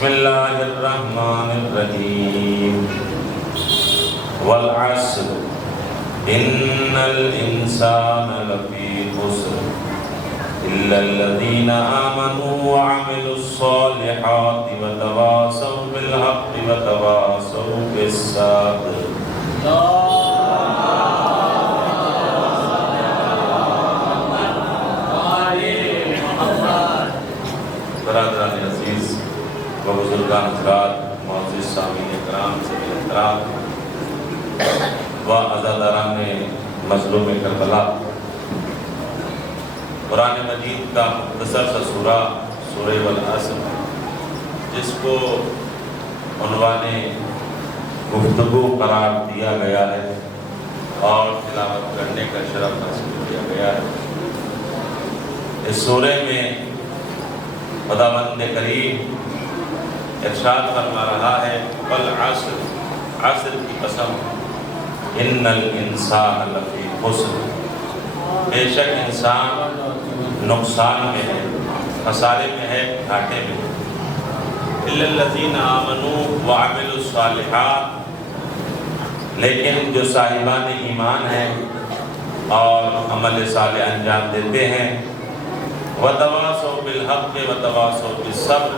بسم اللہ الرحمن الرحیم والعصر ان الانسان لفی خسر الا الذین آمنوا وعملوا الصالحات وتواصوا بالحق وتواصوا بالصبر۔ برادران عزیز و بزرگان حضرات، معزز سامعین کرام، سبھی احترام و عزاداران مظلوم کربلا، قرآن مجید کا مختصر سا سورہ سورہ والعصر، جس کو عنوان گفتگو قرار دیا گیا ہے اور تلاوت کرنے کا شرف حاصل کیا گیا ہے۔ اس سورہ میں خداوند کریم ارشاد فرما رہا ہے والعصر، عصر کی قسم، ان الانسان لفی خسر، بے شک انسان نقصان میں ہے، خسارے میں ہے، گھاٹے میں ہے۔ الا الذین آمنوا وعملوا الصالحات، لیکن جو صاحبان ایمان ہیں اور عمل صالح انجام دیتے ہیں، وتواصوا بالحق وتواصوا بالصبر،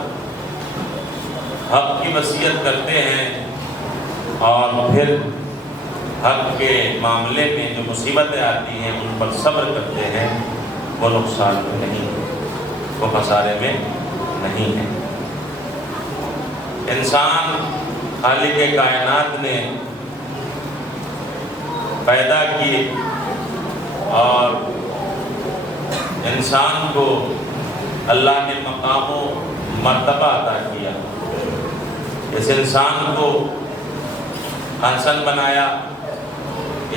حق کی وصیت کرتے ہیں اور پھر حق کے معاملے میں جو مصیبتیں آتی ہیں ان پر صبر کرتے ہیں، وہ نقصان میں نہیں، وہ خسارے میں نہیں ہے۔ انسان خالق کائنات نے پیدا کی اور انسان کو اللہ نے مقام و مرتبہ عطا کیا۔ اس انسان کو حسن بنایا،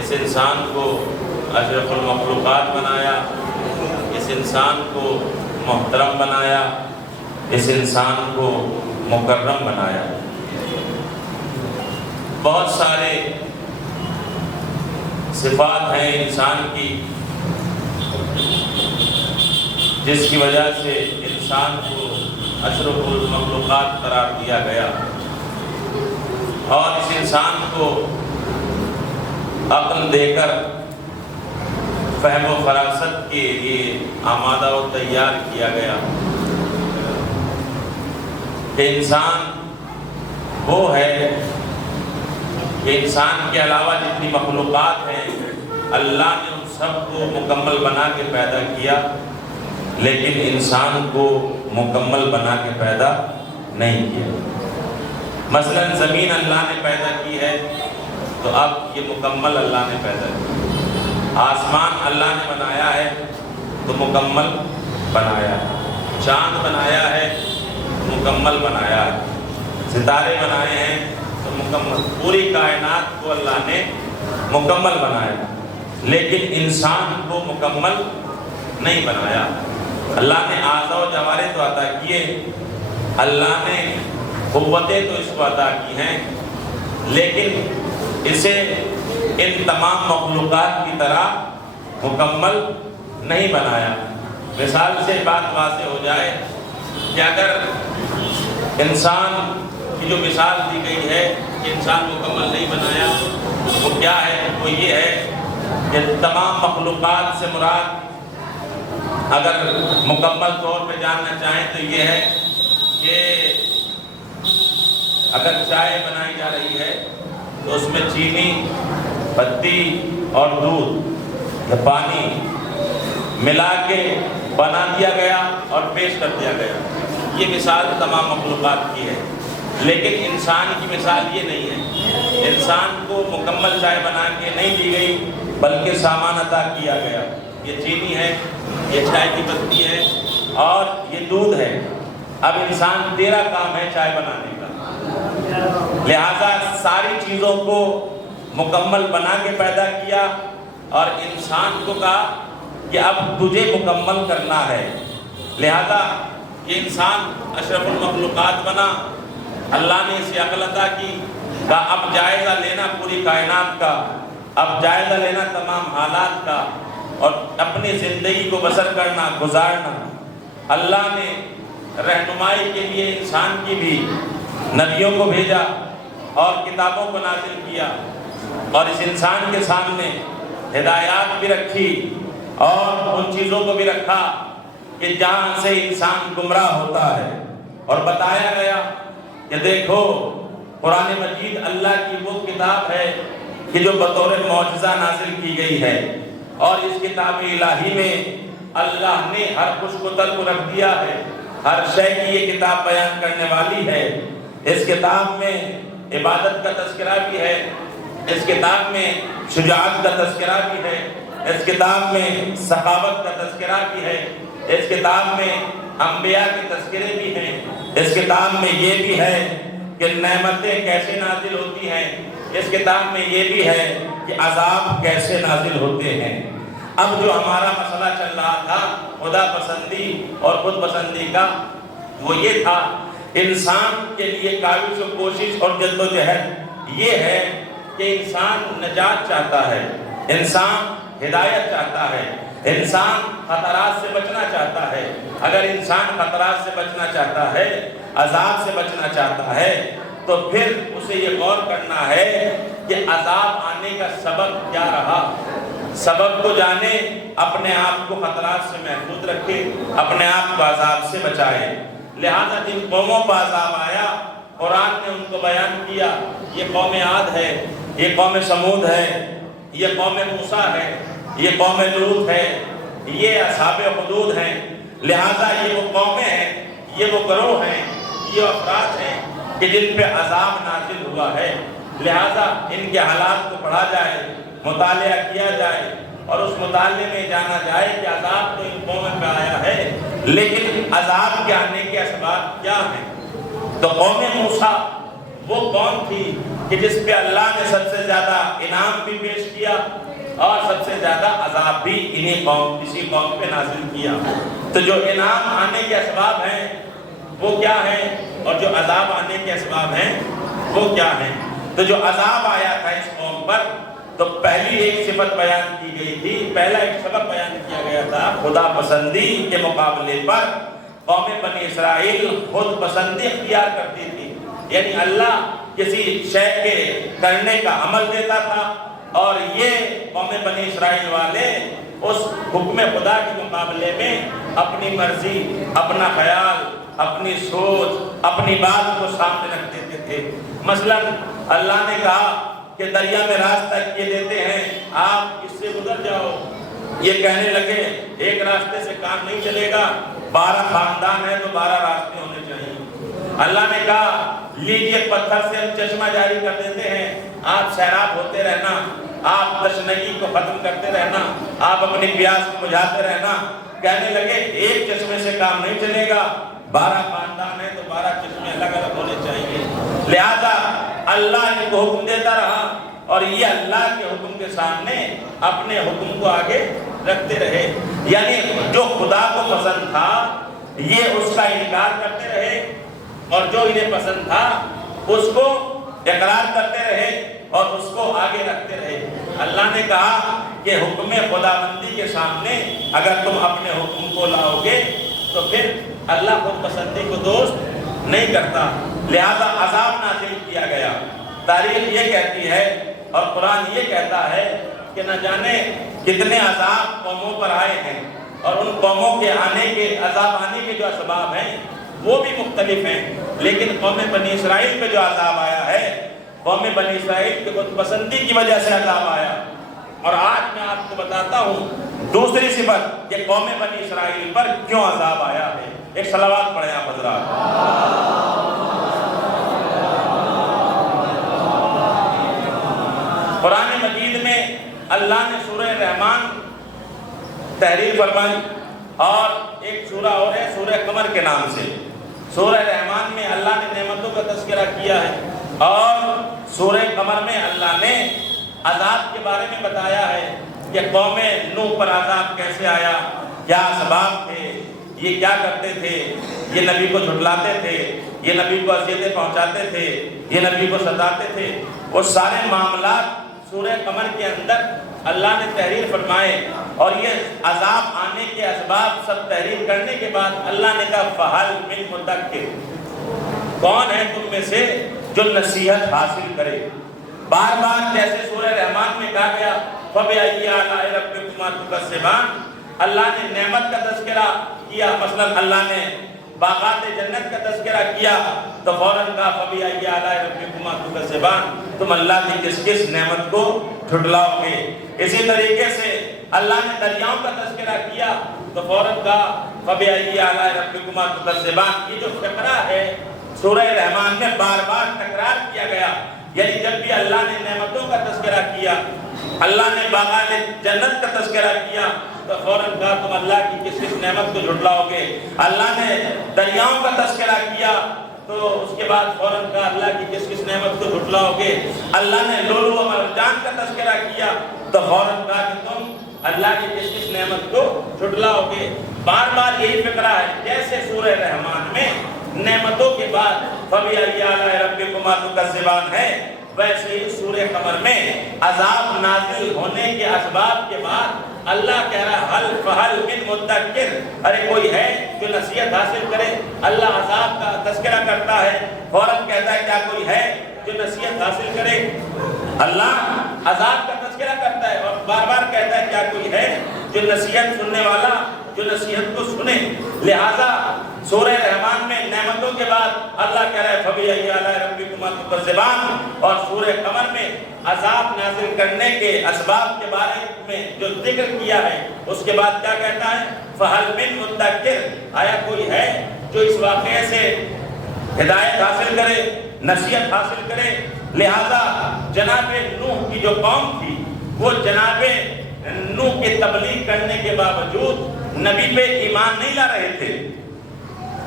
اس انسان کو اشرف المخلوقات بنایا، اس انسان کو محترم بنایا، اس انسان کو مکرم بنایا۔ بہت سارے صفات ہیں انسان کی جس کی وجہ سے انسان کو اشرف المخلوقات قرار دیا گیا، اور اس انسان کو عقل دے کر فہم و فراست کے لیے آمادہ و تیار کیا گیا کہ انسان وہ ہے کہ انسان کے علاوہ جتنی مخلوقات ہیں اللہ نے ان سب کو مکمل بنا کے پیدا کیا، لیکن انسان کو مکمل بنا کے پیدا نہیں کیا۔ مثلا زمین اللہ نے پیدا کی ہے تو اب یہ مکمل اللہ نے پیدا کی۔ آسمان اللہ نے بنایا ہے تو مکمل بنایا ہے۔ چاند بنایا ہے تو مکمل بنایا ہے۔ ستارے بنائے ہیں تو مکمل، پوری کائنات کو اللہ نے مکمل بنایا، لیکن انسان کو مکمل نہیں بنایا۔ اللہ نے اعضاء و جوارح تو عطا کیے، اللہ نے قوتیں تو اس کو عطا کی ہیں، لیکن اسے ان تمام مخلوقات کی طرح مکمل نہیں بنایا۔ مثال سے بات واضح ہو جائے کہ اگر انسان کی جو مثال دی گئی ہے کہ انسان مکمل نہیں بنایا، وہ کیا ہے؟ وہ یہ ہے کہ تمام مخلوقات سے مراد اگر مکمل طور پہ جاننا چاہیں تو یہ ہے کہ اگر چائے بنائی جا رہی ہے تو اس میں چینی، پتی اور دودھ یا پانی ملا کے بنا دیا گیا اور پیش کر دیا گیا۔ یہ مثال تمام مخلوقات کی ہے، لیکن انسان کی مثال یہ نہیں ہے۔ انسان کو مکمل چائے بنا کے نہیں دی گئی، بلکہ سامان عطا کیا گیا۔ یہ چینی ہے، یہ چائے کی پتی ہے اور یہ دودھ ہے۔ اب انسان تیرا کام ہے چائے بنانے کا، لہذا ساری چیزوں کو مکمل بنا کے پیدا کیا اور انسان کو کہا کہ اب تجھے مکمل کرنا ہے۔ لہذا یہ انسان اشرف المخلوقات بنا، اللہ نے اسے عقل عطا کی، کہا اب جائزہ لینا پوری کائنات کا، اب جائزہ لینا تمام حالات کا اور اپنی زندگی کو بسر کرنا، گزارنا۔ اللہ نے رہنمائی کے لیے انسان کی بھی نبیوں کو بھیجا اور کتابوں کو نازل کیا، اور اس انسان کے سامنے ہدایات بھی رکھی اور ان چیزوں کو بھی رکھا کہ جہاں سے انسان گمراہ ہوتا ہے، اور بتایا گیا کہ دیکھو قرآن مجید اللہ کی وہ کتاب ہے کہ جو بطور معجزہ نازل کی گئی ہے، اور اس کتاب الہی میں اللہ نے ہر خوش کو تر کو رکھ دیا ہے، ہر شے کی یہ کتاب بیان کرنے والی ہے۔ اس کتاب میں عبادت کا تذکرہ بھی ہے، اس کتاب میں شجاعت کا تذکرہ بھی ہے، اس کتاب میں سخاوت کا تذکرہ بھی ہے، اس کتاب میں انبیاء کے تذکرے بھی ہیں، اس کتاب میں یہ بھی ہے کہ نعمتیں کیسے نازل ہوتی ہیں، اس کتاب میں یہ بھی ہے کہ عذاب کیسے نازل ہوتے ہیں۔ اب جو ہمارا مسئلہ چل رہا تھا خدا پسندی اور خود پسندی کا، وہ یہ تھا انسان کے لیے کاوش و کوشش اور جد و جہد یہ ہے کہ انسان نجات چاہتا ہے، انسان ہدایت چاہتا ہے، انسان خطرات سے بچنا چاہتا ہے۔ اگر انسان خطرات سے بچنا چاہتا ہے، عذاب سے بچنا چاہتا ہے، تو پھر اسے یہ غور کرنا ہے کہ عذاب آنے کا سبب کیا رہا۔ سبب کو جانے، اپنے آپ کو خطرات سے محفوظ رکھے، اپنے آپ کو عذاب سے بچائے۔ لہذا جن قوموں پر عذاب آیا قرآن نے ان کو بیان کیا، یہ قوم عاد ہے، یہ قوم سمود ہے، یہ قوم موسیٰ ہے، یہ قوم لوط ہے، یہ اصحاب حدود ہیں۔ لہذا یہ وہ قومیں ہیں، یہ وہ گروہ ہیں، یہ افراد ہیں کہ جن پہ عذاب نازل ہوا ہے۔ لہذا ان کے حالات کو پڑھا جائے، مطالعہ کیا جائے، اور اس مطالعے میں جانا جائے کہ عذاب تو ان قوموں پہ آیا ہے، لیکن عذاب کے آنے کے اسباب کیا ہیں۔ تو قوم موسیٰ وہ قوم تھی کہ جس پہ اللہ نے سب سے زیادہ انعام بھی پیش کیا اور سب سے زیادہ عذاب بھی اسی قوم پہ نازل کیا۔ تو جو انعام آنے کے اسباب ہیں وہ کیا ہیں، اور جو عذاب آنے کے اسباب ہیں وہ کیا ہیں۔ تو جو عذاب آیا تھا اس قوم پر، تو پہلی ایک صفت بیان کی گئی تھی، پہلا ایک سبب بیان کیا گیا تھا خدا پسندی کے مقابلے پر قوم بنی اسرائیل خود پسندی اختیار کرتی تھی، یعنی اللہ کسی شے کے کرنے کا عمل دیتا تھا، اور یہ قوم بنی اسرائیل والے اس حکم خدا کے مقابلے میں اپنی مرضی، اپنا خیال، اپنی سوچ، اپنی بات کو سامنے رکھ دیتے تھے۔ مثلا اللہ نے کہا کہ دریا میں راستہ یہ دیتے ہیں، آپ اس سے گزر جاؤ، یہ کہنے لگے ایک راستے سے کام نہیں چلے گا، 12 خاندان ہیں تو 12 راستے ہونے چاہیے۔ اللہ نے کہا لیجیے پتھر سے ہم چشمہ جاری کر دیتے ہیں، آپ سیراب ہوتے رہنا، آپ تشنگی کو ختم کرتے رہنا، آپ اپنی پیاس کو بجھاتے رہنا۔ کہنے لگے ایک چشمے سے کام نہیں چلے گا، 12 خاندان ہیں تو 12 چشمے الگ الگ ہونے چاہیے۔ لہذا اللہ ان کو حکم دیتا رہا، اور یہ اللہ کے حکم کے سامنے اپنے حکم کو آگے رکھتے رہے، یعنی جو خدا کو پسند تھا یہ اس کا انکار کرتے رہے، اور جو انہیں پسند تھا اس کو اقرار کرتے رہے اور اس کو آگے رکھتے رہے۔ اللہ نے کہا کہ حکم خداوندی کے سامنے اگر تم اپنے حکم کو لاؤ گے تو پھر اللہ خود پسندی کو دوست نہیں کرتا، لہذا عذاب نازل کیا گیا۔ تاریخ یہ کہتی ہے اور قرآن یہ کہتا ہے کہ نہ جانے کتنے عذاب قوموں پر آئے ہیں، اور ان قوموں کے عذاب آنے کے جو اسباب ہیں وہ بھی مختلف ہیں، لیکن قوم بنی اسرائیل پہ جو عذاب آیا ہے، قوم بنی اسرائیل کی خود پسندی کی وجہ سے عذاب آیا۔ اور آج میں آپ کو بتاتا ہوں دوسری صفت کہ قوم بنی اسرائیل پر کیوں عذاب آیا ہے۔ ایک صلوات پڑھیں آپ حضرات۔ قرآن مجید میں اللہ نے سورہ رحمان تحریر فرمائی، اور ایک سورہ اور ہے سورہ قمر کے نام سے۔ سورہ رحمان میں اللہ نے نعمتوں کا تذکرہ کیا ہے، اور سورہ قمر میں اللہ نے عذاب کے بارے میں بتایا ہے کہ قوم نوح پر عذاب کیسے آیا، کیا اسباب تھے، یہ کیا کرتے تھے، یہ نبی کو جھٹلاتے تھے، یہ نبی کو اذیتیں پہنچاتے تھے، یہ نبی کو ستاتے تھے۔ وہ سارے معاملات سورہ قمر کے اندر اللہ نے تحریر فرمائے، اور یہ عذاب آنے کے اسباب سب تحریر کرنے کے بعد اللہ نے کہا فَهَلْ مِن مُدَّكِرٍ، کون ہے تم میں سے جو نصیحت حاصل کرے؟ بار بار جیسے سورہ رحمان میں کہا گیا فَبِأَيِّ آلَاءِ رَبِّكُمَا تُكَذِّبَانِ، اللہ نے نعمت کا تذکرہ کیا، مثلا اللہ نے باغات جنت کا تذکرہ کیا تو فوراً کہا فَبِأَيِّ آلَاءِ رَبِّكُمَا تُكَذِّبَانِ، تم اللہ کی کس کس نعمت کو جھٹلاؤ گے۔ اسی طریقے سے اللہ نے دریاؤں کا تذکرہ کیا تو فوراً کہا فَبِأَيِّ آلَاءِ رَبِّكُمَا تُكَذِّبَانِ۔ یہ جو فقرہ ہے سورہ رحمان میں بار بار تکرار کیا گیا، یعنی جب بھی اللہ نے نعمتوں کا تذکرہ کیا، اللہ نے باغات جنت کا تذکرہ کیا تو فوراً کہا تم اللہ کی کس کس نعمت کو جھٹلاؤ گے۔ اللہ نے دریاؤں کا تذکرہ کیا تو اس کے بعد فوراً کہا اللہ کی کس کس نعمت کو جھٹلاؤ گے۔ اللہ نے لولو و مرجان کا تذکرہ کیا تو فوراً کہا کہ تم اللہ کی کس کس نعمت کو جھٹلاؤ گے۔ بار بار یہی فقرہ ہے، جیسے سورہ رحمان میں نعمتوں کے بعد فَبِأَيِّ آلَاءِ رَبِّكُمَا تُكَذِّبَانِ ہے، ویسے ہی سورہ قمر میں عذاب نازل ہونے کے اسباب کے بعد اللہ کہہ رہا ہے فَهَلْ مِن مُدَّكِرٍ، ارے کوئی ہے جو نصیحت حاصل کرے۔ اللہ عذاب کا تذکرہ کرتا ہے، فوراً کہتا ہے کیا کوئی ہے جو نصیحت حاصل کرے۔ اللہ عذاب کا تذکرہ کرتا ہے اور بار بار کہتا ہے کیا کوئی ہے جو نصیحت سننے والا، جو نصیحت کو سنے۔ لہذا سورہ رحمان میں نعمتوں کے بعد اللہ کہہ رہا ہے فَبِأَيِّ آلَاءِ رَبِّكُمَا تُكَذِّبَانِ، اور سورہ قمر میں عذاب نازل کرنے کے اسباب کے بارے میں جو ذکر کیا ہے اس کے بعد کیا کہتا ہے فَهَلْ مِن مُدَّكِرٍ، آیا کوئی ہے جو اس واقعے سے ہدایت حاصل کرے، نصیحت حاصل کرے۔ لہذا جناب نوح کی جو قوم تھی وہ جناب نوح کی تبلیغ کرنے کے باوجود نبی پہ ایمان نہیں لا رہے تھے۔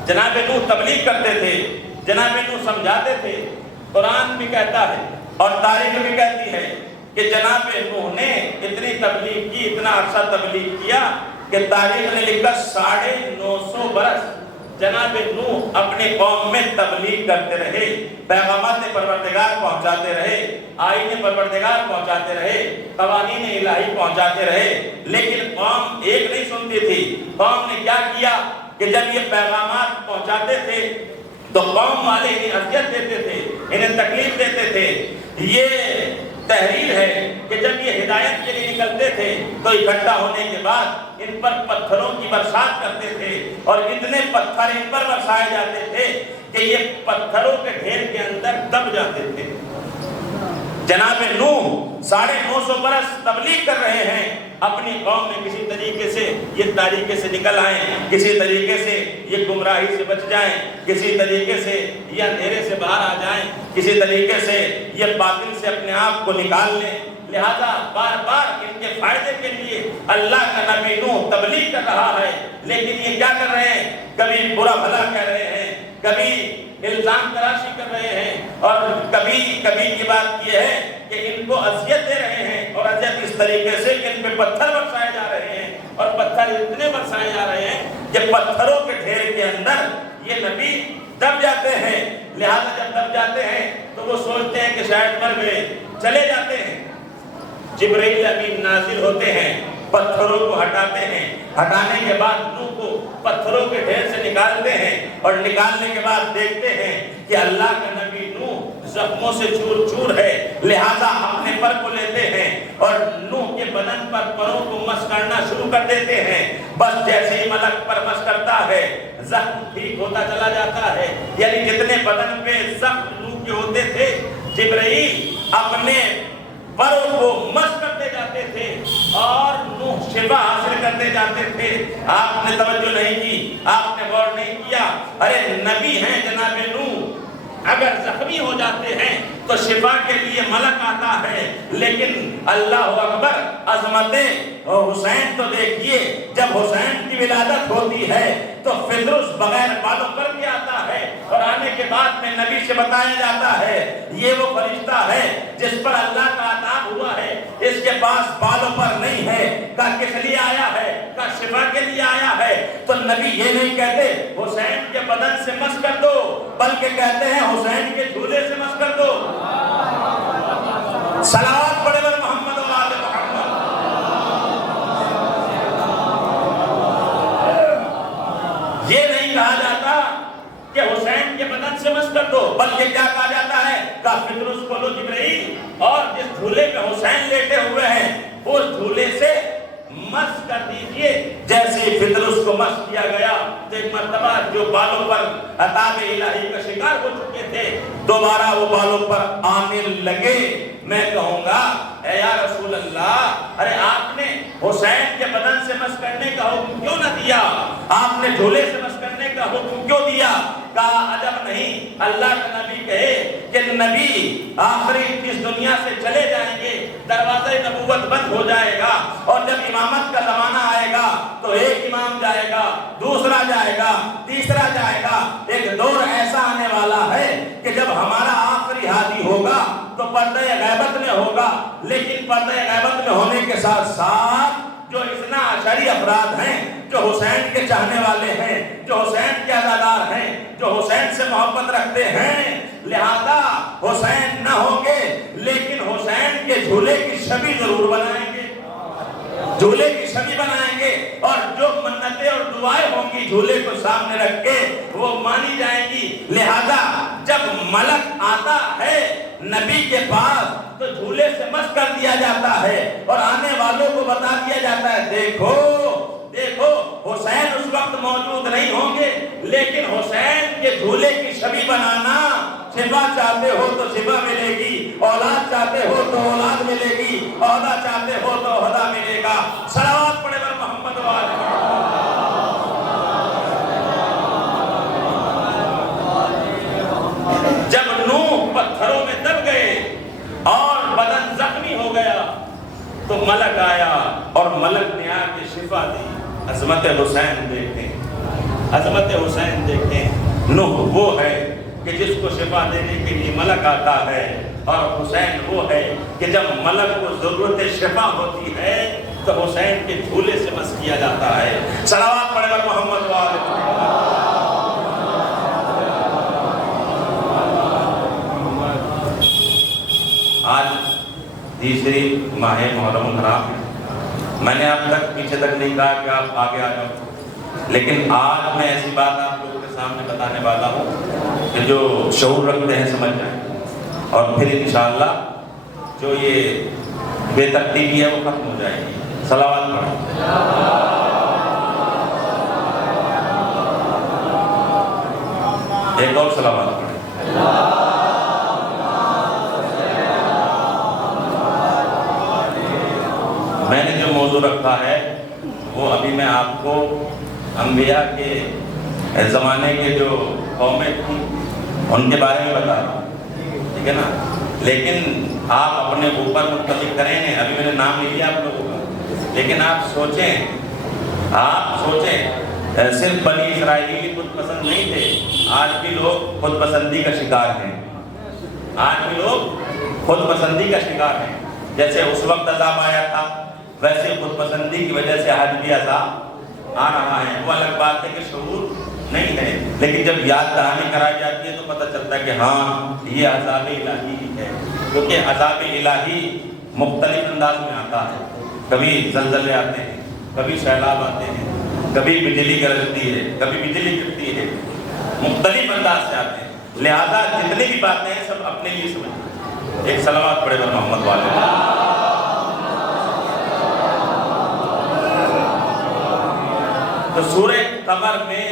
جناب نوح تبلیغ کرتے تھے، جناب نوح سمجھاتے تھے۔ قرآن بھی کہتا ہے اور تاریخ بھی کہتی ہے کہ جناب نوح نے اتنی تبلیغ کی، اتنا عرصہ تبلیغ کیا کہ تاریخ نے لکھا 950 برس جناب نوح اپنی قوم میں تبلیغ کرتے رہے، پیغامات پروردگار پہنچاتے رہے، آئین پروردگار پہنچاتے رہے، قوانین الہی پہنچاتے رہے، لیکن قوم ایک نہیں سنتی تھی۔ قوم نے کیا کیا کہ جب یہ پیغامات پہنچاتے تھے تو قوم والے انہیں اذیت دیتے تھے، انہیں تکلیف دیتے تھے۔ یہ تحریر ہے کہ جب یہ ہدایت کے لیے نکلتے تھے تو اکٹھا ہونے کے بعد ان پر پتھروں کی برسات کرتے تھے اور اتنے پتھر ان پر برسائے جاتے تھے کہ یہ پتھروں کے ڈھیر کے اندر دب جاتے تھے۔ جناب نوح 950 برس تبلیغ کر رہے ہیں، اپنی قوم میں کسی طریقے سے یہ طریقے سے نکل آئیں، کسی طریقے سے یہ گمراہی سے بچ جائیں، کسی طریقے سے یہ اندھیرے سے باہر آ جائیں، کسی طریقے سے یہ باطل سے اپنے آپ کو نکال لیں۔ لہذا بار بار ان کے فائدے کے لیے اللہ کا نبی نوح تبلیغ کر رہا ہے، لیکن یہ کیا کر رہے ہیں؟ کبھی برا بھلا کہہ رہے ہیں، کبھی الزام تراشی کر رہے ہیں، اور کبھی کی بات یہ ہے کہ ان کو اذیت دے رہے ہیں، اور اذیت اس طریقے سے کہ ان پہ پتھر برسائے جا رہے ہیں، اور پتھر اتنے برسائے جا رہے ہیں کہ پتھروں کے ڈھیر کے اندر یہ نبی دب جاتے ہیں۔ لہذا جب دب جاتے ہیں تو وہ سوچتے ہیں کہ شاید مر گئے، چلے جاتے ہیں۔ جبرائیل امین نازل ہوتے ہیں، پتھروں کو ہٹاتے ہیں، ہٹانے کے بعد نوح کو پتھروں کے ڈھیر سے نکالتے ہیں، اور نکالنے کے بعد دیکھتے ہیں کہ اللہ کا نبی نوح زخموں سے چور چور ہے۔ لہذا اپنے پر کو لیتے ہیں اور نوح کے بدن پر پروں کو مس کرنا شروع کر دیتے ہیں۔ بس جیسے ہی ملک پر مس کرتا ہے زخم ٹھیک ہوتا چلا جاتا ہے، یعنی جتنے بدن پہ زخم نوح کے ہوتے تھے جبرائیل اپنے پروں کو مس کرتے جاتے تھے اور نوح شفا حاصل کرتے جاتے تھے۔ آپ نے توجہ نہیں کی، آپ نے غور نہیں کیا، ارے نبی ہیں جناب نوح، اگر زخمی ہو جاتے ہیں تو شفا کے لیے ملک آتا ہے، لیکن اللہ اکبر عظمتیں حسین تو دیکھیے، جب حسین کی ولادت ہوتی ہے تو فدرس بغیر بالوں پر بھی آتا ہے، اور آنے کے بعد میں نبی سے بتایا جاتا ہے یہ وہ فرشتہ ہے جس پر اللہ کا عطاب ہوا ہے، اس کے پاس بالوں پر نہیں ہے، کا کس لیے آیا ہے؟ کا شفا کے لیے آیا ہے۔ تو نبی یہ نہیں کہتے حسین کے بدن سے مس کر دو، بلکہ کہتے ہیں حسین کے جھولے سے مس کر دو۔ صلوات پڑھے بر محمد و آل محمد۔ کے بدن سے مس کر دو، بلکہ کیا کہا جاتا ہے کہ فطرس کو لو جبرائیل، اور جس جھولے پہ حسین لیٹے ہوئے ہیں اس جھولے سے مس کر دیجئے۔ جیسے فطرس کو مس کیا گیا تو ایک مرتبہ جو بالوں پر عطاب الہی کا شکار ہو چکے تھے دوبارہ وہ بالوں پر آنے لگے۔ میں کہوں گا اے یا رسول اللہ، ارے آپ نے حسین کے بدن سے مس کرنے کا حکم کیوں نہ دیا؟ آپ نے جھولے سے مس کرنے کا حکم کیوں دیا؟ کہا عجب نہیں، اللہ کا نبی کہے کہ نبی آخری اس دنیا سے چلے جائیں گے، دروازہ نبوت بند ہو جائے گا، اور جب امامت کا زمانہ آئے گا تو ایک امام جائے گا، دوسرا جائے گا، تیسرا جائے گا۔ ایک دور ایسا آنے والا ہے کہ جب ہمارا آخری ہادی ہوگا تو پردہ غیبت میں ہوگا، لیکن پردہ غیبت میں ہونے کے ساتھ ساتھ جو اثنا عشری افراد ہیں، جو حسین کے چاہنے والے ہیں، جو حسین کے عزادار ہیں، جو حسین سے محبت رکھتے ہیں، لہذا حسین نہ ہوں گے لیکن حسین کے جھولے کی شبیہ ضرور بنائیں گے، جھولے کی شبیہ بنائیں گے، اور جو منتیں اور دعائیں ہوں گی جھولے کو سامنے رکھ کے وہ مانی جائیں گی۔ لہذا جب ملک آتا ہے نبی کے پاس تو جھولے سے مس کر دیا جاتا ہے، اور آنے والوں کو بتا دیا جاتا ہے دیکھو دیکھو حسین اس وقت موجود نہیں ہوں گے، لیکن حسین کے جھولے کی شبیہ بنانا، شفا چاہتے ہو تو شفا ملے گی، اولاد چاہتے ہو تو اولاد ملے گی، عہدہ چاہتے ہو تو عہدہ ملے گا۔ صلوات پڑھے بر محمد و آل محمد۔ جب نوح پتھروں میں دب گئے اور بدن زخمی ہو گیا تو ملک آیا، اور ملک نے آ کے شفا دی۔ عظمت حسین دیکھیں، عظمت حسین دیکھیں۔ نوح وہ ہے کہ جس کو شفا دینے کے لیے ملک آتا ہے، اور حسین وہ ہے کہ جب ملک کو ضرورت شفا ہوتی ہے تو حسین کے جھولے سے مس کیا جاتا ہے۔ صلوات پڑھے بر محمد و آل محمد۔ آج تیسری ماہ محرم الحرام، میں نے اب تک پیچھے تک نہیں کہا کہ آپ آگے آ جاؤ، لیکن آج میں ایسی بات آپ لوگوں کے سامنے بتانے والا ہوں کہ جو شعور رکھتے ہیں سمجھ جائیں، اور پھر انشاءاللہ جو یہ بے ترتیبی ہے وہ ختم ہو جائے گی۔ صلوات پڑھیں۔ ایک اور صلوات پڑھیں۔ میں نے جو موضوع رکھا ہے وہ ابھی میں آپ کو انبیاء کے زمانے کے جو قومیں تھیں ان کے بارے میں بتا رہا ہوں، ٹھیک ہے نا، لیکن آپ اپنے اوپر منتخب کریں گے۔ ابھی میں نے نام نہیں لیا آپ لوگوں کا، لیکن آپ سوچیں صرف بنی اسرائیلی خود پسند نہیں تھے، آج بھی لوگ خود پسندی کا شکار ہیں، آج بھی لوگ خود پسندی کا شکار ہیں۔ جیسے اس وقت عذاب آیا تھا ویسے خود پسندی کی وجہ سے آج بھی عذاب آ رہا ہے۔ وہ الگ بات ہے کہ شعور نہیں ہے، لیکن جب یاد دہانی کرائی جاتی ہے تو پتہ چلتا ہے کہ ہاں یہ عذاب الہی ہے، کیونکہ عذاب الہی مختلف انداز میں آتا ہے۔ کبھی زلزلے آتے ہیں، کبھی سیلاب آتے ہیں، کبھی بجلی گرجتی ہے، کبھی بجلی گرتی ہے، مختلف انداز سے آتے ہیں۔ لہذا جتنی بھی باتیں ہیں سب اپنے لیے سمجھیں۔ ایک صلوات پڑھے بر محمد والے۔ تو سورہ قمر میں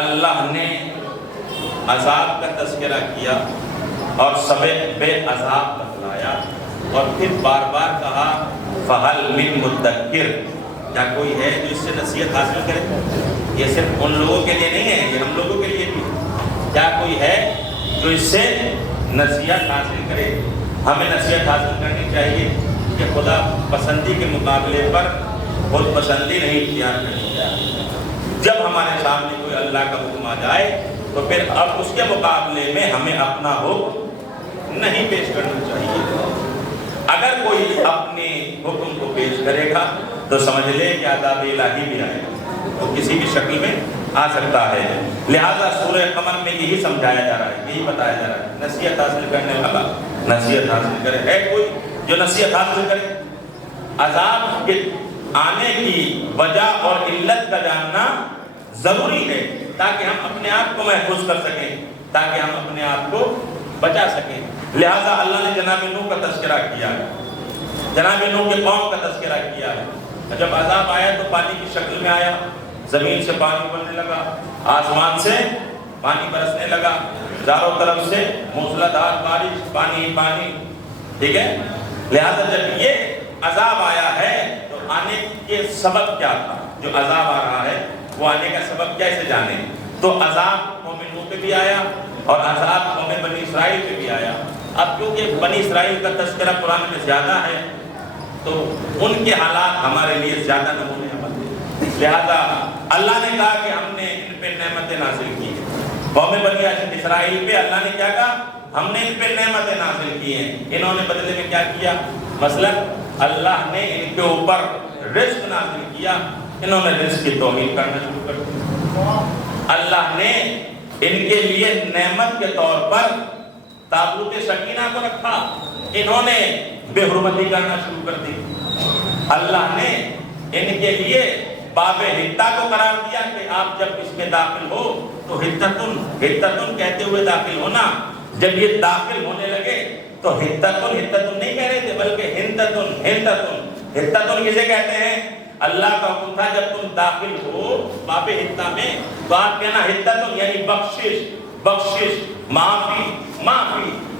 اللہ نے عذاب کا تذکرہ کیا اور سبب بے عذاب بتلایا، اور پھر بار بار کہا فَهَلْ مِن مُدَّكِّرٍ، کیا کوئی ہے جو اس سے نصیحت حاصل کرے؟ یہ صرف ان لوگوں کے لیے نہیں ہے، یہ ہم لوگوں کے لیے بھی ہے۔ کیا کوئی ہے جو اس سے نصیحت حاصل کرے؟ ہمیں نصیحت حاصل کرنی چاہیے کہ خدا پسندی کے مقابلے پر خود پسندی نہیں اختیار کرنی چاہیے۔ جب ہمارے سامنے کوئی اللہ کا حکم آ جائے تو پھر اب اس کے مقابلے میں ہمیں اپنا حکم نہیں پیش کرنا چاہیے۔ اگر کوئی اپنے حکم کو پیش کرے گا تو سمجھ لے کہ عذاب الہی بھی آئے گا، وہ کسی بھی شکل میں آ سکتا ہے۔ لہذا سورہ قمر میں یہی سمجھایا جا رہا ہے، یہی بتایا جا رہا ہے، نصیحت حاصل کرنے والا نصیحت حاصل کرے۔ ہے کوئی جو نصیحت حاصل کرے؟ عذاب کے آنے کی وجہ اور علت کا جاننا ضروری ہے تاکہ ہم اپنے آپ کو محفوظ کر سکیں۔ تاکہ ہم اپنے آپ کو بچا سکیں۔ لہذا اللہ نے جناب نوح کا تذکرہ کیا ہے، جناب نوح کے قوم کا تذکرہ کیا ہے۔ جب عذاب آیا تو پانی کی شکل میں آیا، زمین سے پانی بڑھنے لگا، آسمان سے پانی برسنے لگا، چاروں طرف سے موسلادھار بارش، پانی پانی، ٹھیک ہے۔ لہذا جب یہ عذاب آیا ہے تو آنے کے سبب کیا تھا؟ جو عذاب آ رہا ہے وہ آنے کا سبب کیسے جانے؟ تو عذاب قوم نوح پہ بھی آیا اور عذاب قوم بنی اسرائیل پہ بھی آیا۔ اب کیونکہ بنی اسرائیل کا تذکرہ قرآن میں زیادہ ہے تو ان کے حالات ہمارے لیے زیادہ نمونے عمل ہیں، لہذا اللہ نے کہا کہ ہم نے ان پہ نعمتیں نازل کی ہیں۔ قوم بنی اسرائیل پہ اللہ نے کیا کہا؟ ہم نے ان پہ نعمتیں نازل کی ہیں۔ انہوں نے بدلے میں کیا کیا؟ مثلا اللہ نے ان کے اوپر رزق نازل کیا، انہوں نے رزق کی توہین کرنا شروع کر دیا۔ اللہ نے ان کے لیے نعمت کے طور پر تابوت سکینہ کو رکھا، انہوں نے بے حرمتی کرنا شروع کر دی۔ اللہ نے ان کے لیے باب حتہ کو قرار دیا کہ آپ جب اس میں داخل ہو تو حتتن کہتے ہوئے داخل ہونا۔ جب یہ داخل ہونے لگے تو حتتن نہیں کہہ رہے تھے بلکہ ہنتتن کسے کہتے ہیں؟ اللہ کا حکم تھا جب تم داخل ہو باب حتہ میں تو آپ کہنا حتتن یعنی بخشش، معافی۔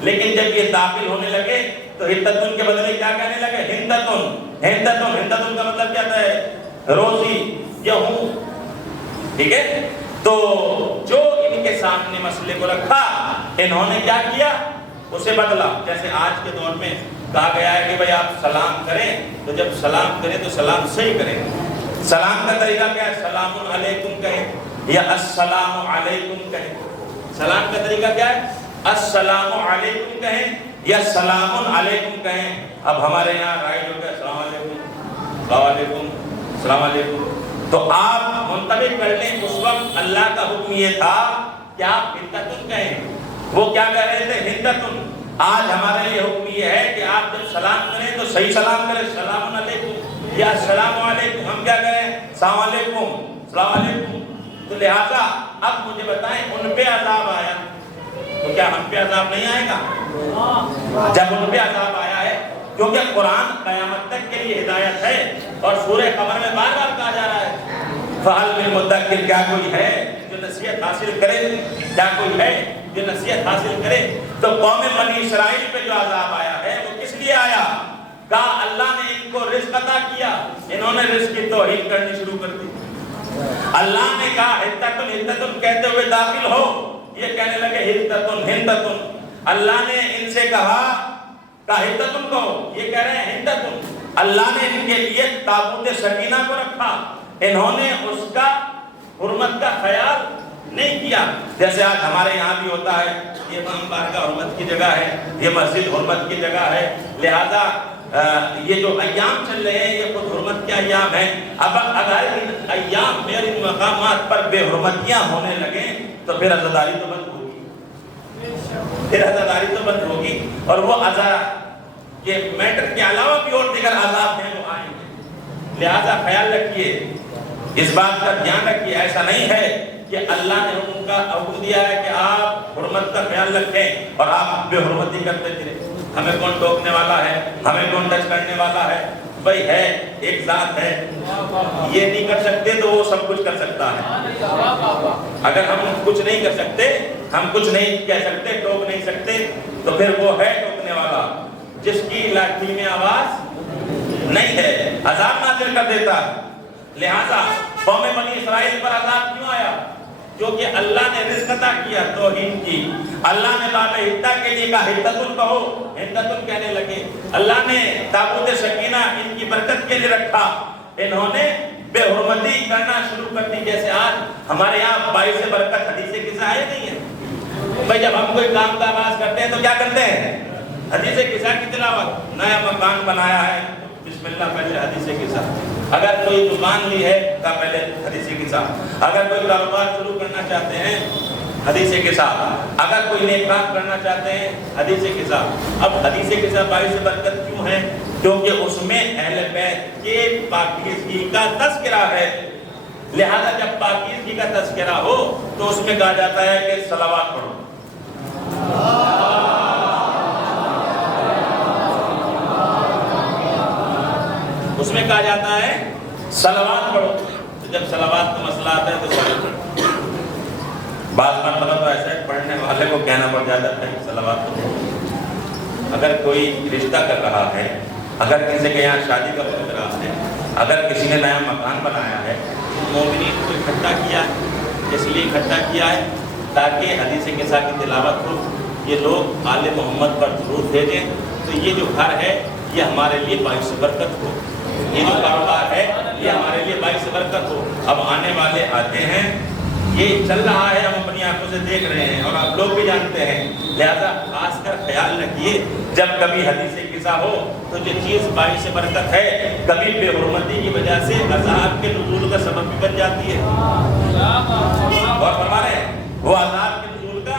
لیکن جب یہ داخل ہونے لگے تو حتتن کے بدلے کیا کہنے لگے؟ ہنتتن کا مطلب کیا ہے؟ روزی یا ہوں، ٹھیک ہے۔ تو جو ان کے سامنے مسئلے کو رکھا انہوں نے کیا کیا؟ اسے بدلا۔ جیسے آج کے دور میں کہا گیا ہے کہ بھئی آپ سلام کریں تو جب سلام کریں تو سلام صحیح کریں۔ سلام کا طریقہ کیا ہے؟ سلام علیکم کہیں یا السلام علیکم کہیں۔ سلام کا طریقہ کیا ہے؟ السلام علیکم کہیں یا سلام علیکم کہیں۔ اب ہمارے یہاں رائٹ ہو گیا السلام علیکم، السلام علیکم۔ تو آپ منتبہ کر لیں اس وقت اللہ کا حکم یہ تھا کہ آپ ہنتتن کہیں، وہ کیا کہہ رہے تھے؟ ہنتتن۔ آج ہمارے لیے حکم یہ ہے کہ آپ جب سلام کریں تو صحیح سلام کریں، السلام علیکم یا السلام علیکم۔ ہم کیا کریں؟ السلام علیکم، السلام علیکم۔ تو لہذا اب مجھے بتائیں ان پہ عذاب آیا تو کیا ہم پہ عذاب نہیں آئے گا؟ جب ان پہ عذاب آیا ہے کیونکہ قرآن قیامت تک کے لیے ہدایت ہے اور سورہ قمر میں بار بار کہا جا رہا ہے فَهَلْ مِن مُدَّكِرٍ، کیا کوئی ہے جو نصیحت حاصل کرے؟ کیا کوئی ہے جو نصیحت حاصل کرے؟ تو قوم بنی اسرائیل پہ جو عذاب آیا ہے وہ کس لیے آیا؟ کہا اللہ نے ان کو رزق عطا کیا، انہوں نے رزق کی توہین کرنی شروع کر دی۔ اللہ نے کہا ہنتتن کہتے ہوئے داخل ہو، یہ کہنے لگے ہنتتن۔ اللہ نے ان سے کہا ہنتتن کہو، یہ کہہ رہے ہیں ہنتتن۔ اللہ نے ان کے لیے تابوت سکینہ کو رکھا، انہوں نے اس کا حرمت کا خیال نہیں کیا۔ جیسے آج ہمارے یہاں بھی ہوتا ہے، یہ امام بارگاہ حرمت کی جگہ ہے، یہ مسجد حرمت کی جگہ ہے، لہذا یہ جو ایام چل رہے ہیں یہ خود حرمت کے ایام ہیں۔ اب اگر ان ایام میں ان مقامات پر بے حرمتیاں ہونے لگیں تو پھر عزاداری تو بند ہوگی، اور وہ عذاب کے میٹر کے علاوہ بھی اور دیگر عذاب ہیں وہ آئیں گے۔ لہذا خیال رکھیے، اس بات کا دھیان رکھیے، ایسا نہیں ہے کہ اللہ نے حکم دیا ہے کہ آپ حرمت کا خیال رکھیں اور آپ بے حرمتی کرتے پھریں۔ ہمیں کون ٹوکنے والا ہے، ہمیں کون ٹچ کرنے والا ہے؟ بھائی ہے ایک ذات ہے، یہ نہیں کر سکتے تو وہ سب کچھ کر سکتا ہے۔ اگر ہم کچھ نہیں کر سکتے، ہم کچھ نہیں کہہ سکتے، ٹوک نہیں سکتے، تو پھر وہ ہے ٹوکنے والا جس کی لاٹھی میں آواز نہیں ہے، عذاب نازل کر دیتا۔ لہذا قوم بنی اسرائیل پر عذاب کیوں آیا؟ کیونکہ اللہ نے رزق عطا کیا، توہین کی۔ اللہ نے باب حتہ کے لیے کہا ہنتتن کہو، ہنتتن کہنے لگے۔ اللہ نے تابوت سکینہ ان کی برکت کے لیے رکھا، انہوں نے بے حرمتی کرنا شروع کر دی۔ جیسے آج ہمارے یہاں باعث برکت حدیث قصہ آئے نہیں ہے؟ بھائی جب ہم کوئی کام کا آغاز کرتے ہیں تو کیا کرتے ہیں؟ حدیث قصہ کی تلاوت۔ نیا مکان بنایا ہے، بسم اللہ پہلے حدیث قصہ۔ اگر کوئی دکان لی ہے تو پہلے حدیث قصہ۔ اگر کوئی کاروبار شروع کرنا چاہتے ہیں حدیث قصہ۔ اگر کوئی نیک کام کرنا چاہتے ہیں حدیث قصہ۔ اب حدیث قصہ باعث برکت کیوں ہے؟ کیونکہ اس میں اہل بیت کے پاکیزگی کا تذکرہ ہے۔ لہذا جب پاکیزگی کا تذکرہ ہو تو اس میں کہا جاتا ہے کہ صلوات پڑھو، کہا جاتا ہے صلوات پڑھو، تو جب صلوات کا مسئلہ آتا ہے تو صلوات پڑھو۔ بعض مرتبہ تو ایسا ہے پڑھنے والے کو کہنا پڑ جاتا ہے صلوات پڑھو۔ اگر کوئی رشتہ کر رہا ہے، اگر کسی کے یہاں شادی کا پروگرام ہے، اگر کسی نے نیا مکان بنایا ہے، مومنین کو اکٹھا کیا ہے، اس لیے اکٹھا کیا ہے تاکہ حدیث قصہ کی تلاوت ہو، یہ لوگ آل محمد پر درود بھیجیں، تو یہ جو گھر ہے یہ ہمارے لیے باعث برکت ہو، یہ جو کاروبار ہے یہ ہمارے لیے باعث برکت ہو۔ اب آنے والے آتے ہیں، یہ چل رہا ہے، ہم اپنی آنکھوں سے دیکھ رہے ہیں اور آپ لوگ بھی جانتے ہیں، لہذا خاص کر خیال رکھیے جب کبھی حدیث قصہ ہو تو جو چیز باعث برکت ہے کبھی بے حرمتی کی وجہ سے عذاب کے نزول کا سبب بھی بن جاتی ہے، اور فرما رہے ہیں وہ عذاب کے نزول کا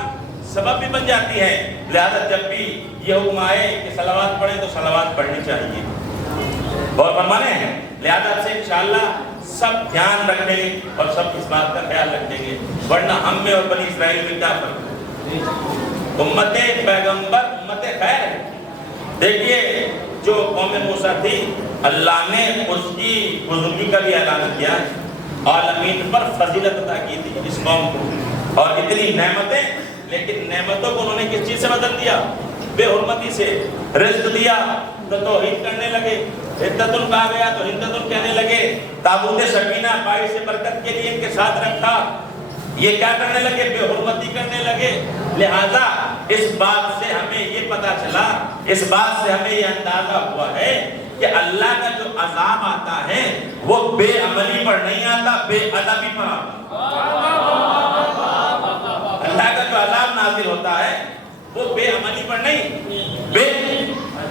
سبب بھی بن جاتی ہے، لہذا جب بھی یہ حکم آئے کہ صلوات پڑھیں تو صلوات پڑھنی چاہیے، اور فرما رہے ہیں لہذا سے انشاءاللہ سب دھیان رکھیں گے اور سب اس بات کا خیال رکھیں گے، ورنہ ہم میں اور بنی اسرائیل میں کیا فرق ہے؟ امت پیغمبر امت خیر ہے۔ دیکھیے جو قوم موسیٰ تھی اللہ نے اس کی بزرگی کا بھی اعلان کیا، عالمین پر فضیلت عطا کی تھی اس قوم کو، اور اتنی نعمتیں، لیکن نعمتوں کو انہوں نے کس چیز سے بدل دیا؟ بے حرمتی سے۔ رزق دیا تو توحید کرنے لگے، عدتن کہا گیا تو عدتن کہنے لگے، تابوت سکینہ باعث برکت کے لیے ان کے ساتھ رکھا، یہ کیا کرنے لگے؟ بے حرمتی کرنے لگے۔ لہذا اس بات سے ہمیں یہ پتا چلا، اس بات سے ہمیں یہ اندازہ ہوا ہے کہ اللہ کا جو عذاب آتا ہے وہ بے عملی پر نہیں آتا، بے ادبی پر آتا۔ اللہ کا جو عذاب نازل ہوتا ہے وہ بے عملی پر نہیں، بے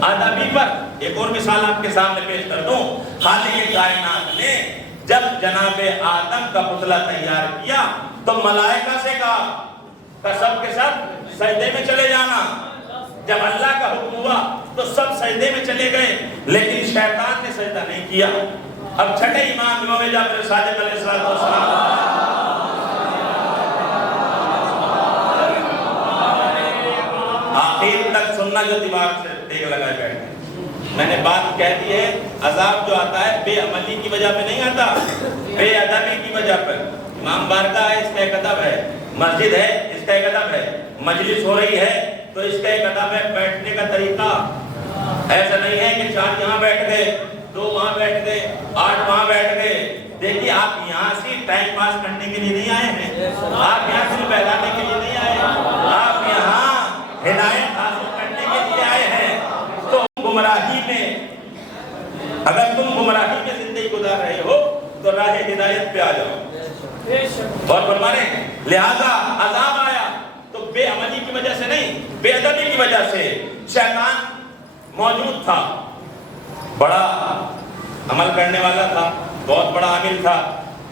ادبی پر۔ ایک اور مثال آپ کے سامنے پیش کر دوں، خالق کائنات نے جب جناب آدم کا پتلا تیار کیا تو ملائکہ سے کہا کہ سب کے سب سجدے میں چلے جانا۔ جب اللہ کا حکم ہوا تو سب سجدے میں چلے گئے، لیکن شیطان نے سجدہ نہیں کیا۔ اب چھٹے امام جعفر صادق علیہ السلام آخر تک سننا جو دماغ سے ٹیک لگائے بیٹھے، میں نے بات کہہ دی ہے، عذاب جو آتا ہے بے عملی کی وجہ پہ نہیں آتا، بے ادبی کی وجہ پر۔ امام بارگاہ ہے، اس کا ایک ادب ہے، مسجد ہے، اس کا ایک ادب ہے، مجلس ہو رہی ہے تو اس کا ایک ادب ہے، بیٹھنے کا طریقہ۔ ایسا نہیں ہے کہ 4 یہاں بیٹھ گئے، 2 وہاں بیٹھ گئے، 8 وہاں بیٹھ گئے۔ دیکھیے آپ یہاں سے ٹائم پاس کرنے کے لیے نہیں آئے ہیں، آپ یہاں سے بہلانے کے لیے نہیں آئے، آپ یہاں ہدایت حاصل کرنے کے لیے آئے ہیں۔ تو گمراہی میں، اگر تم گمراہی میں زندگی گزار رہے ہو تو راہ ہدایت پہ آ جاؤ۔ اور فرمانے لہذا عذاب آیا تو بے عملی کی وجہ سے نہیں، بے ادبی کی وجہ سے۔ شیطان موجود تھا، بڑا عمل کرنے والا تھا، بہت بڑا عامل تھا،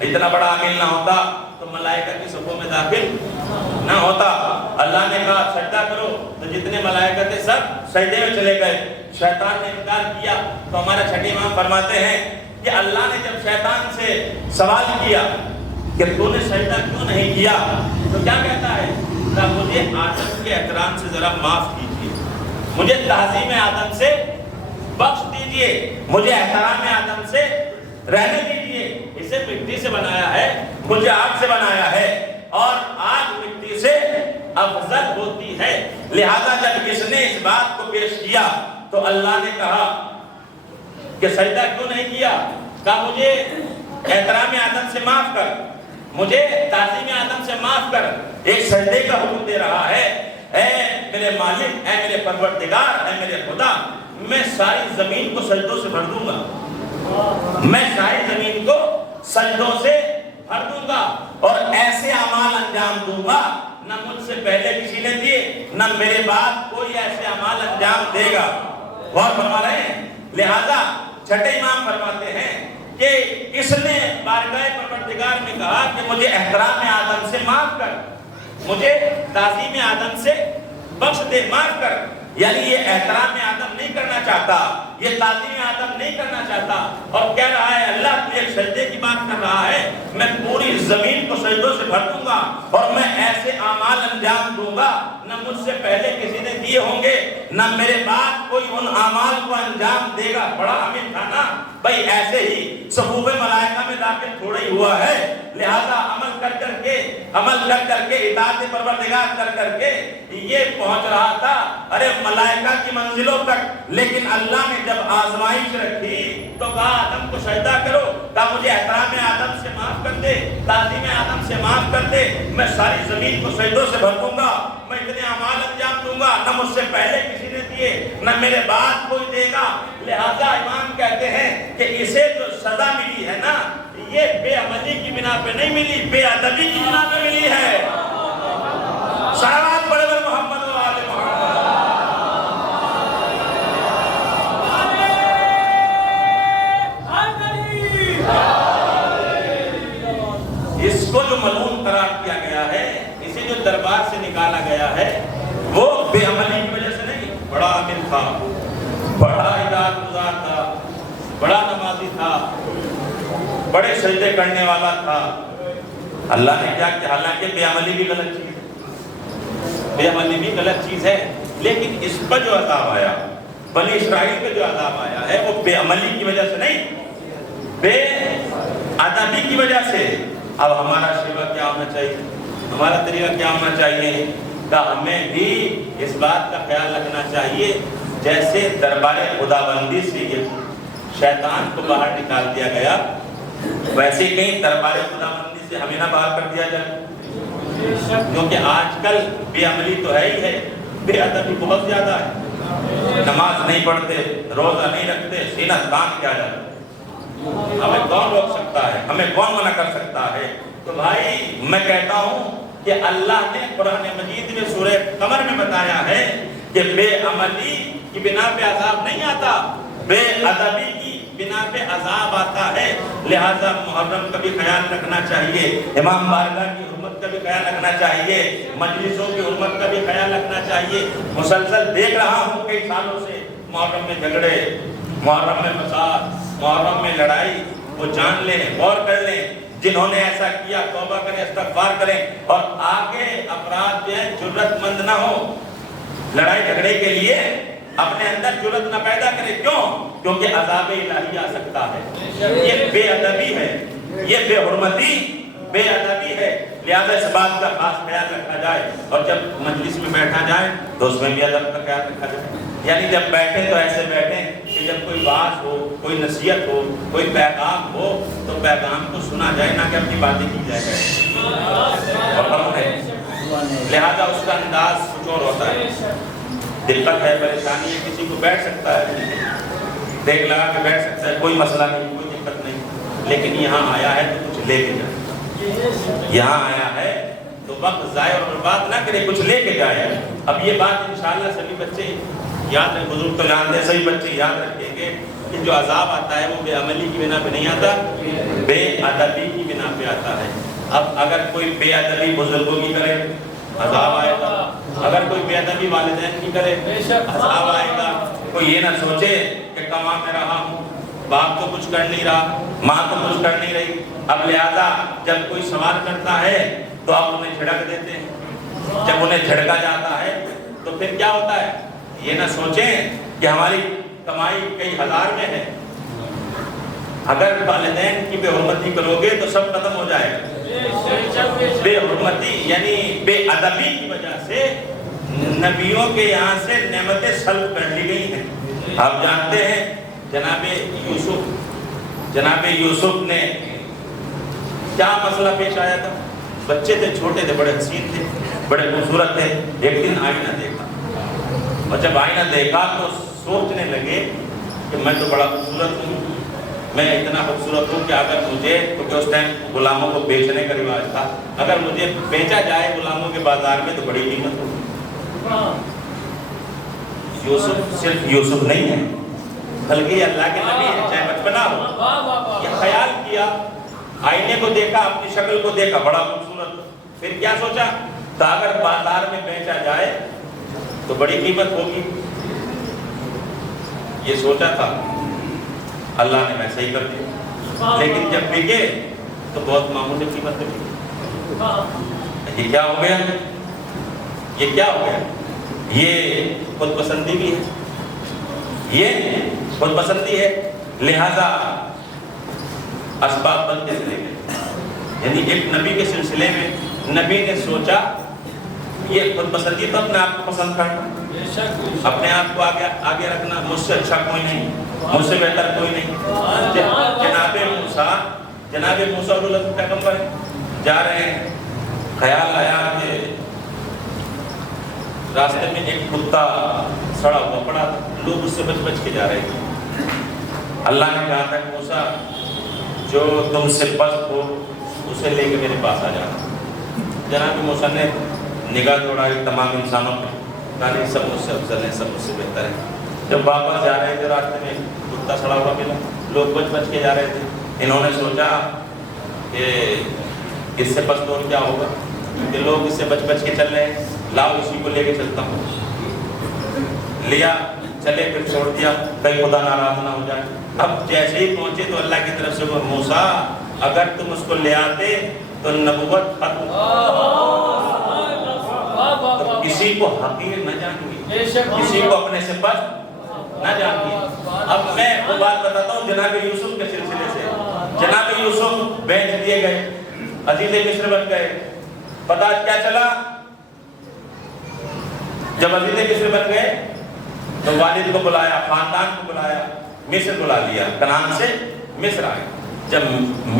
اتنا بڑا عامل نہ ہوتا تو ملائکہ کی صفوں میں داخل نہ ہوتا۔ اللہ نے کہا سجدہ کرو تو جتنے ملائکہ تھے سب سجدے میں چلے گئے، شیطان نے انکار کیا۔ تو ہمارا چھٹے امام فرماتے ہیں کہ اللہ نے جب شیطان سے سوال کیا کہ تو نے سجدہ کیوں نہیں کیا تو کیا کہتا ہے؟ کہ مجھے آدم کے احترام سے ذرا معاف کیجیے، مجھے تعظیم آدم سے بخش دیجیے، مجھے احترام آدم سے رہنے دیجیے۔ اسے مٹی سے بنایا ہے، مجھے آگ سے بنایا ہے، اور آگ مٹی سے افضل ہوتی ہے۔ لہذا جب اس نے اس بات کو پیش کیا تو اللہ نے کہا کہ سجدہ کیوں نہیں کیا؟ کہا مجھے احترام آدم سے معاف کر، مجھے تعظیم آدم سے معاف کر۔ ایک سجدے کا حکم دے رہا ہے، اے میرے مالک، اے میرے پروردگار، اے میرے خدا، میں ساری زمین کو سجدوں سے بھر دوں گا، میں ساری زمین کو سجدوں سے بھر دوں گا، اور ایسے اعمال انجام دوں گا نہ مجھ سے پہلے کسی نے دیے، نہ میرے بعد کوئی ایسے اعمال انجام دے گا۔ غور فرما رہے ہیں؟ لہذا چھٹے امام فرماتے ہیں کہ اس نے بارگاہ پروردگار میں کہا کہ مجھے احترام آدم سے معاف کر، مجھے تعظیم آدم سے بخش دے، معاف کر۔ یعنی یہ احترام آدم نہیں کرنا چاہتا، یہ تعظیم آدم نہیں کرنا چاہتا، اور کہہ رہا ہے اللہ کی ایک سجدے کی بات کر رہا ہے، میں پوری زمین کو سجدوں سے بھر دوں گا اور میں ایسے اعمال انجام دوں گا نہ مجھ سے پہلے کسی نے دیے ہوں گے نہ میرے بعد کوئی ان اعمال کو انجام دے گا۔ بڑا امین تھا نا بھائی، ایسے ہی صفوف ملائکہ میں داخل تھوڑا ہی ہوا ہے، لہذا عمل کر کر کے اطاعت پروردگار کر کے یہ پہنچ رہا تھا ارے ملائکہ کی منزلوں تک، لیکن اللہ نے جب آزمائش رکھی تو کہا آدم کو سجدہ کرو، کہا مجھے احترام آدم سے معاف کر دے، تعظیم آدم سے معاف کر دے، میں ساری زمین کو سجدوں سے بھر دوں گا، میں اتنے اعمال انجام دوں گا نہ مجھ سے پہلے کسی نے دیے نہ میرے بعد کوئی دے گا۔ لہذا امام کہتے ہیں کہ اسے جو سزا ملی ہے نا یہ بے عملی کی بنا پہ نہیں ملی، بے ادبی کی بنا پہ ملی ہے۔ صلوات بڑے بڑے محمد و آل محمد۔ اس کو جو ملعون قرار کیا گیا ہے، اسے جو دربار سے نکالا گیا ہے، وہ بے عملی کی وجہ سے نہیں، بڑا عامل تھا، بڑا اطاعت گزار تھا، بڑا نمازی تھا، بڑے سجدے کرنے والا تھا۔ اللہ نے کیا کیا؟ حالانکہ بے عملی بھی غلط چیز ہے، بے عملی بھی غلط چیز ہے، لیکن اس پر جو عذاب آیا، بنی اسرائیل پہ جو عذاب آیا ہے وہ بے عملی کی وجہ سے نہیں، بے ادبی کی وجہ سے۔ اب ہمارا شیوہ کیا ہونا چاہیے، ہمارا طریقہ کیا ہونا چاہیے؟ کہ ہمیں بھی اس بات کا خیال رکھنا چاہیے جیسے دربار خداوندی سے یہ شیطان کو باہر نکال دیا گیا، ویسے ہی کہیں دربار خداوندی سے ہمیں نہ باہر کر دیا جائے، کیونکہ آج کل بے عملی تو ہے ہی ہے، بے ادبی بہت زیادہ ہے، نماز نہیں پڑھتے، روزہ نہیں رکھتے، سینہ تان کیا جاتا ہے، ہمیں کون روک سکتا ہے، ہمیں کون منع کر سکتا ہے؟ تو بھائی میں کہتا ہوں کہ اللہ نے قرآن مجید میں سورہ قمر میں بتایا ہے کہ بے عملی کی بنا پہ عذاب نہیں آتا، بے ادبی کی بنا پہ عذاب آتا ہے۔ لہذا محرم کا بھی خیال رکھنا چاہیے، امام بارگاہ کی حرمت کا بھی خیال رکھنا چاہیے، مجلسوں کی حرمت کا بھی خیال رکھنا چاہیے۔ مسلسل دیکھ رہا ہوں کئی سالوں سے محرم میں جھگڑے، محرم میں فساد، محرم میں لڑائی، وہ جان لیں، غور کر لیں، جنہوں نے ایسا کیا توبہ کریں، استغفار کریں، اور آگے افراد جو ہیں جرأت مند نہ ہو لڑائی جھگڑے کے لیے، اپنے اندر جرأت نہ پیدا کرے۔ کیوں؟ کیونکہ عذاب الہی آ سکتا ہے۔ یہ بے ادبی ہے، یہ بے حرمتی، بے ادبی ہے۔ لہذا اس بات کا خاص خیال رکھا جائے، اور جب مجلس میں بیٹھا جائے تو اس میں بھی ادب کا خیال رکھا جائے، یعنی جب بیٹھے تو ایسے بیٹھیں کہ جب کوئی بات ہو، کوئی نصیحت ہو، کوئی پیغام ہو تو پیغام کو سنا جائے، نہ کہ اپنی باتیں کی جائے۔ لہذا اس کا انداز کچھ اور ہوتا ہے، دقت ہے، پریشانی ہے، کسی کو بیٹھ سکتا ہے، دیکھ لگا کے بیٹھ سکتا ہے، کوئی مسئلہ نہیں، کوئی دقت نہیں، لیکن یہاں آیا ہے تو کچھ لے کے جائے، یہاں آیا ہے تو وقت ضائع اور برباد نہ کرے، کچھ لے کے جائے۔ اب یہ بات انشاءاللہ سبھی بچے یاد رکھیں، بزرگ تو جانتے ہیں، سبھی بچے یاد رکھیں گے کہ جو عذاب آتا ہے وہ بے عملی کی بنا پہ نہیں آتا، بے ادبی کی بنا پہ آتا ہے۔ اب اگر کوئی بے ادبی بزرگوں کی کرے عذاب آئے گا، اگر کوئی بے ادبی والدین کی کرے عذاب آئے گا۔ کوئی یہ نہ سوچے کہ کما میں رہا ہوں، باپ تو کچھ کر نہیں رہا، ماں تو کچھ کر نہیں رہی، اب لہذا جب کوئی سوال کرتا ہے تو آپ انہیں جھڑک دیتے ہیں، جب انہیں جھڑکا جاتا ہے تو پھر کیا ہوتا ہے؟ یہ نہ سوچیں کہ ہماری کمائی کئی ہزار میں ہے، اگر والدین کی بے حرمتی کرو گے تو سب ختم ہو جائے گا۔ بے حرمتی یعنی بے ادبی کی وجہ سے نبیوں کے یہاں سے نعمتیں سلب کر لی گئی ہیں۔ آپ جانتے ہیں جناب یوسف نے کیا مسئلہ پیش آیا تھا؟ بچے تھے، چھوٹے تھے، بڑے حسین تھے، بڑے خوبصورت تھے، ایک دن آئینہ دیکھا، اور جب آئینہ دیکھا تو سوچنے لگے کہ میں تو بڑا خوبصورت ہوں، میں اتنا خوبصورت ہوں کہ اگر مجھے، کیونکہ اس ٹائم غلاموں کو بیچنے کا رواج تھا، اگر مجھے بیچا جائے غلاموں کے بازار میں تو بڑی قیمت ہوگی۔ یوسف صرف یوسف نہیں ہے بلکہ اللہ کے نبی ہے، چاہے بچپنا ہو۔ یہ خیال کیا، آئینے کو دیکھا، اپنی شکل کو دیکھا، بڑا خوبصورت، پھر کیا سوچا کہ اگر بازار میں بیچا جائے تو بڑی قیمت ہوگی، یہ سوچا تھا، اللہ نے ویسے ہی کر دیا، لیکن جب بکے تو بہت معمولی قیمت پہ بکے۔ یہ کیا ہو گیا؟ یہ کیا ہو گیا؟ یہ خود پسندی بھی ہے، یہ خود پسندی ہے، لہذا اسباب بنتے چلے گئے۔ یعنی ایک نبی کے سلسلے میں نبی نے سوچا یہ خود پسندی تو اپنے آپ کو پسند کرنا، اپنے آپ کو آگے رکھنا، مجھ سے اچھا کوئی نہیں، مجھ سے بہتر کوئی نہیں۔ جناب موسیٰ پیغمبر جا رہے ہیں، خیال آیا کہ راستے میں ایک کتا سڑا ہوا پڑا تھا، لوگ اس سے بچ بچ کے جا رہے تھے۔ اللہ نے کہا تھا کہ موسیٰ جو تم سے پست ہو اسے لے کے میرے پاس آ جانا۔ جناب موسیٰ نے نگاہ دوڑائی تمام انسانوں پہ، کہا نہیں سب مجھ سے افضل ہیں، سب مجھ سے بہتر ہیں۔ جب واپس جا رہے تھے راستے میں کتا سڑا ہوا ملا، لوگ بچ بچ کے جا رہے تھے۔ انہوں نے سوچا کہ اس سے پست اور کیا ہوگا کہ لوگ اس سے بچ بچ کے چل رہے ہیں، لاؤ اسی کو لے کے چلتا ہوں۔ لیا، چلے، پھر چھوڑ دیا، کہیں خدا ناراض نہ ہو جائے۔ اب جیسے ہی پہنچے تو اللہ کی طرف سے وہ موسیٰ اگر تم اس کو لے آتے تو نبوت ختم، تو کسی کو حقیر نہ جانیے، کسی کو اپنے سے پست نہ جانیے۔ اب میں وہ بات بتاتا ہوں جناب یوسف کے سلسلے سے۔ جناب یوسف بیچ دیے گئے، عزیز مصر بن گئے۔ پتہ کیا چلا؟ جب عزیز مصر بن گئے تو والد کو بلایا، خاندان کو بلایا، مصر بلا لیا، کنعان سے مصر آئے۔ جب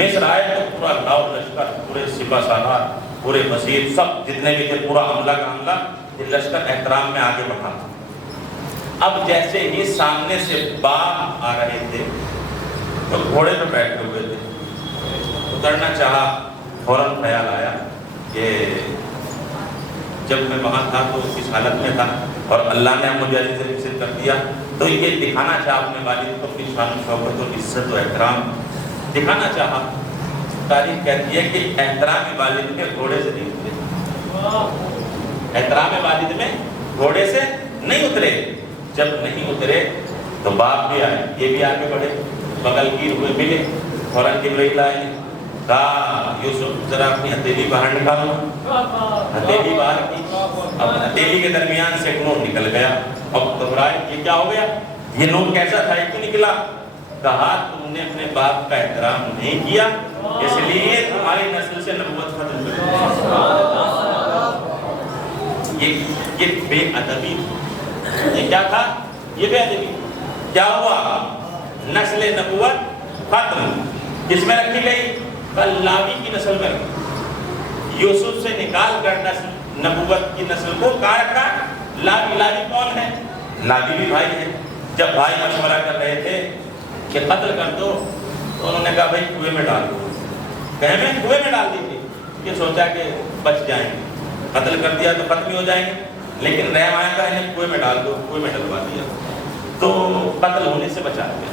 مصر آئے تو پورا لاؤ لشکر، پورے سپہ سالار، پورے وزیر، سب جتنے بھی تھے، پورا حملہ کا حملہ، یہ لشکر احترام میں آگے بڑھا۔ اب جیسے ہی سامنے سے باغ آ رہے تھے تو گھوڑے پہ بیٹھے ہوئے تھے، اترنا چاہا، فوراً خیال آیا کہ جب میں وہاں تھا تو اس حالت میں تھا اور اللہ نے مجھے عزیز مصر کر دیا، تو یہ دکھانا چاہا اپنے والد کو اپنی شان و شوکت اور عزت و احترام دکھانا چاہا۔ تاریخ کہتی ہے کہ احترام والد میں گھوڑے سے نہیں اترے، احترام والد میں گھوڑے سے نہیں اترے۔ جب نہیں اترے تو باپ بھی آئے، یہ بھی آگے بڑھے، بغل گیر ہوئے ملے، فوراً جبرائیل آئے، کہا یوسف ذرا اپنی ہتھیلی باہر نکالو۔ ہتھیلی باہر کی، اب ہتھیلی کے درمیان سے ایک نور نکل گیا۔ اب گھبرائے، یہ کیا ہو گیا؟ یہ نور کیسا تھا، یہ کیوں نکلا؟ کہا تم نے اپنے باپ کا احترام نہیں کیا، اس لیے تمہاری نسل سے نبوت ختم کر دی۔ یہ بے ادبی، یہ کیا تھا؟ یہ بے ادبی۔ کیا ہوا؟ نسل نبوت ختم۔ کس میں رکھی گئی؟ لاوی کی نسل میں رکھی۔ یوسف سے نکال کر نسل نبوت کی نسل کو کہاں رکھا؟ لاوی۔ لاوی کون ہے؟ لاوی بھی بھائی ہے۔ جب بھائی مشورہ کر رہے تھے کہ قتل کر دو تو انہوں نے کہا بھائی کنویں میں ڈال دو۔ کہیں میں کنویں میں ڈال دی تھی، یہ سوچا کہ بچ جائیں گے، قتل کر دیا تو ختم ہی ہو جائیں گے، لیکن رحم آیا تھا انہیں کنویں میں ڈال دو، کنویں میں ڈلوا دیا تو قتل ہونے سے بچا دیا۔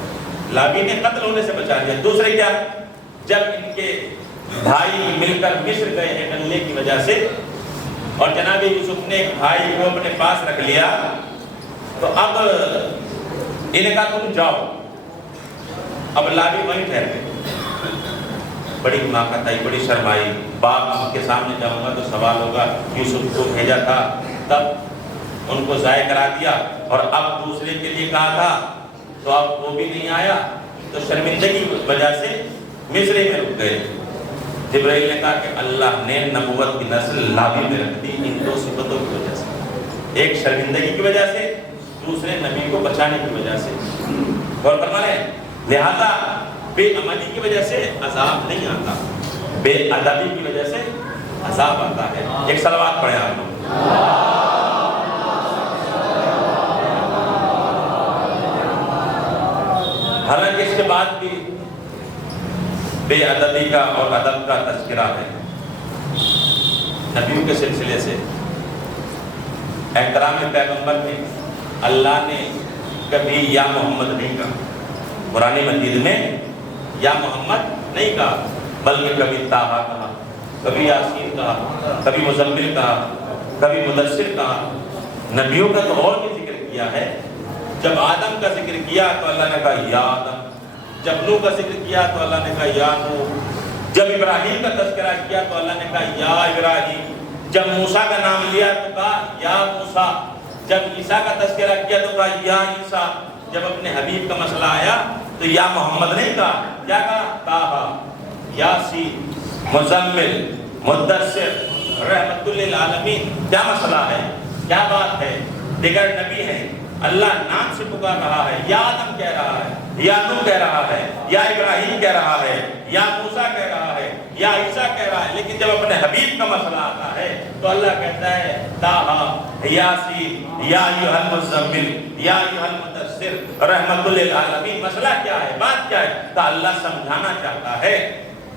لاوی نے قتل ہونے سے بچا دیا۔ دوسرے کیا؟ جب ان کے بھائی مل کر مصر گئے ہیں ڈلنے کی وجہ سے، اور جناب یوسف نے ایک بھائی کو اپنے پاس رکھ لیا، تو اب انہیں کہا تم جاؤ۔ اب لاوی وہیں ٹھہر گئے۔ بڑی حماقت آئی، بڑی شرم آئی، باپ کے سامنے جاؤں گا تو سوال ہوگا، یوسف کو بھیجا تھا تب ان کو ضائع کرا دیا، اور اب دوسرے کے لیے کہا تھا تو اب وہ بھی نہیں آیا، تو شرمندگی کی وجہ سے مصر میں رک گئے۔ جبرائیل نے کہا کہ اللہ نے نبوت کی نسل لاوی میں رکھ دی ان دو صفتوں کی وجہ سے، ایک شرمندگی کی وجہ سے، دوسرے نبی کو بچانے کی وجہ سے۔ غور فرما رہے ہیں؟ لہذا بے عملی کی وجہ سے عذاب نہیں آتا، بے ادبی کی وجہ سے عذاب آتا ہے۔ ایک صلوات پڑھیں آپ لوگ۔ حالانکہ اس کے بعد بھی بے ادبی کا اور ادب کا تذکرہ ہے نبیوں کے سلسلے سے۔ احترام پیغمبر میں اللہ نے کبھی یا محمد نہیں کہا، قرآن مجید میں یا محمد نہیں کہا، بلکہ کبھی طٰہٰ کہا، کبھی یاسین کہا، کبھی مزمل کہا، کبھی مدثر کہا۔ نبیوں کا تو اور بھی ذکر کیا ہے، جب آدم کا ذکر کیا تو اللہ نے کہا یا آدم، جب نوح کا ذکر کیا تو اللہ نے کہا یا نوح، جب ابراہیم کا تذکرہ کیا تو اللہ نے کہا یا ابراہیم، جب موسیٰ کا نام لیا تو کہا یا موسیٰ، جب عیسیٰ کا تذکرہ کیا تو کہا یا عیسیٰ، جب اپنے حبیب کا مسئلہ آیا تو یا محمد نہیں کہا، کیا کہا؟ طٰہٰ، یاسین، مزمل، مدثر، رحمت للعالمین۔ کیا مسئلہ ہے، کیا بات ہے؟ دیگر نبی ہیں، اللہ نام سے پکار رہا ہے، یا آدم کہہ رہا ہے، یا نوح کہہ رہا ہے، یا ابراہیم کہہ رہا ہے، یا موسیٰ کہہ رہا ہے، یا عیسیٰ کہہ رہا ہے، لیکن جب اپنے حبیب کا مسئلہ آتا ہے تو اللہ کہتا ہے طٰہٰ، یاسین، یا ایھا المزمل، یا ایھا المدثر، رحمت للعالمین۔ مسئلہ کیا ہے، بات کیا ہے؟ تو اللہ سمجھانا چاہتا ہے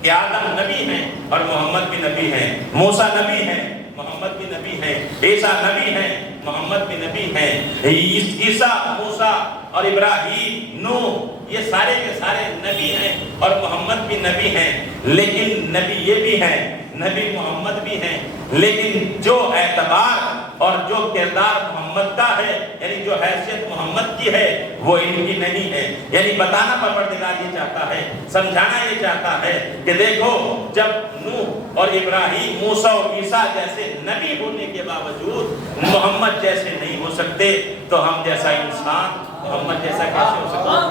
کہ آدم نبی ہیں اور محمد بھی نبی ہیں، موسیٰ نبی ہیں، محمد بھی نبی ہیں، عیسیٰ نبی ہیں، محمد بھی نبی ہیں، عیسیٰ، موسیٰ اور ابراہیم، نوح، یہ سارے کے سارے نبی ہیں اور محمد بھی نبی ہیں، لیکن نبی یہ بھی ہیں، نبی محمد بھی ہیں، لیکن جو اعتبار اور جو کردار محمد کا ہے، یعنی جو حیثیت محمد کی ہے وہ ان کی نہیں ہے۔ یعنی بتانا پروردگار یہ چاہتا ہے، سمجھانا یہ چاہتا ہے کہ دیکھو جب نوح اور ابراہیم، موسیٰ اور عیسیٰ جیسے نبی ہونے کے باوجود محمد جیسے نہیں ہو سکتے تو ہم جیسا انسان محمد جیسا کیسے ہو سکتا ہے؟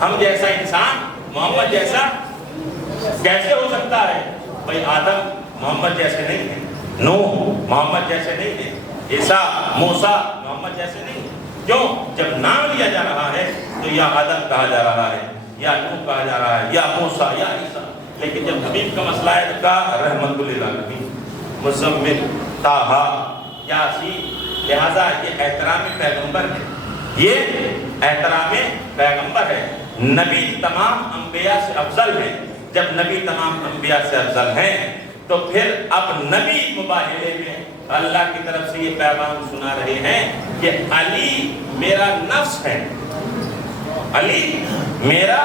ہم جیسا انسان محمد جیسا کیسے ہو سکتا ہے؟ بھائی آدم محمد جیسے نہیں ہے، نوح محمد جیسے نہیں ہے، عیسیٰ، موسیٰ محمد جیسے نہیں ہے۔ کیوں؟ جب نام لیا جا رہا ہے تو یا آدم کہا جا رہا ہے، یا نوح کہا جا رہا ہے، یا موسیٰ، یا عیسیٰ، لیکن جب حبیب کا مسئلہ ہے تو کہا رحمت للعالمین، مزمل، طٰہٰ، یاسین۔ لہذا یہ احترام پیغمبر ہے، یہ احترام پیغمبر ہے۔ نبی تمام انبیاء سے افضل ہے، جب نبی تمام انبیاء سے افضل ہیں تو پھر اب نبی مباہلے میں اللہ کی طرف سے یہ پیغام سنا رہے ہیں کہ علی میرا نفس ہے، علی میرا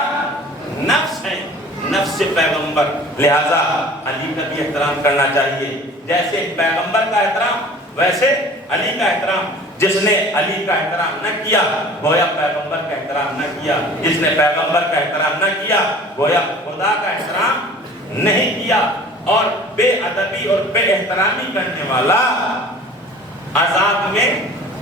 نفس ہے، نفس پیغمبر، لہذا علی کا بھی احترام کرنا چاہیے۔ جیسے پیغمبر کا احترام ویسے علی کا احترام۔ جس نے علی کا احترام نہ کیا گویا پیغمبر کا احترام نہ کیا، جس نے پیغمبر کا احترام نہ کیا گویا خدا کا احترام نہیں کیا۔ اور بے ادبی اور بے احترامی کرنے والا عذاب میں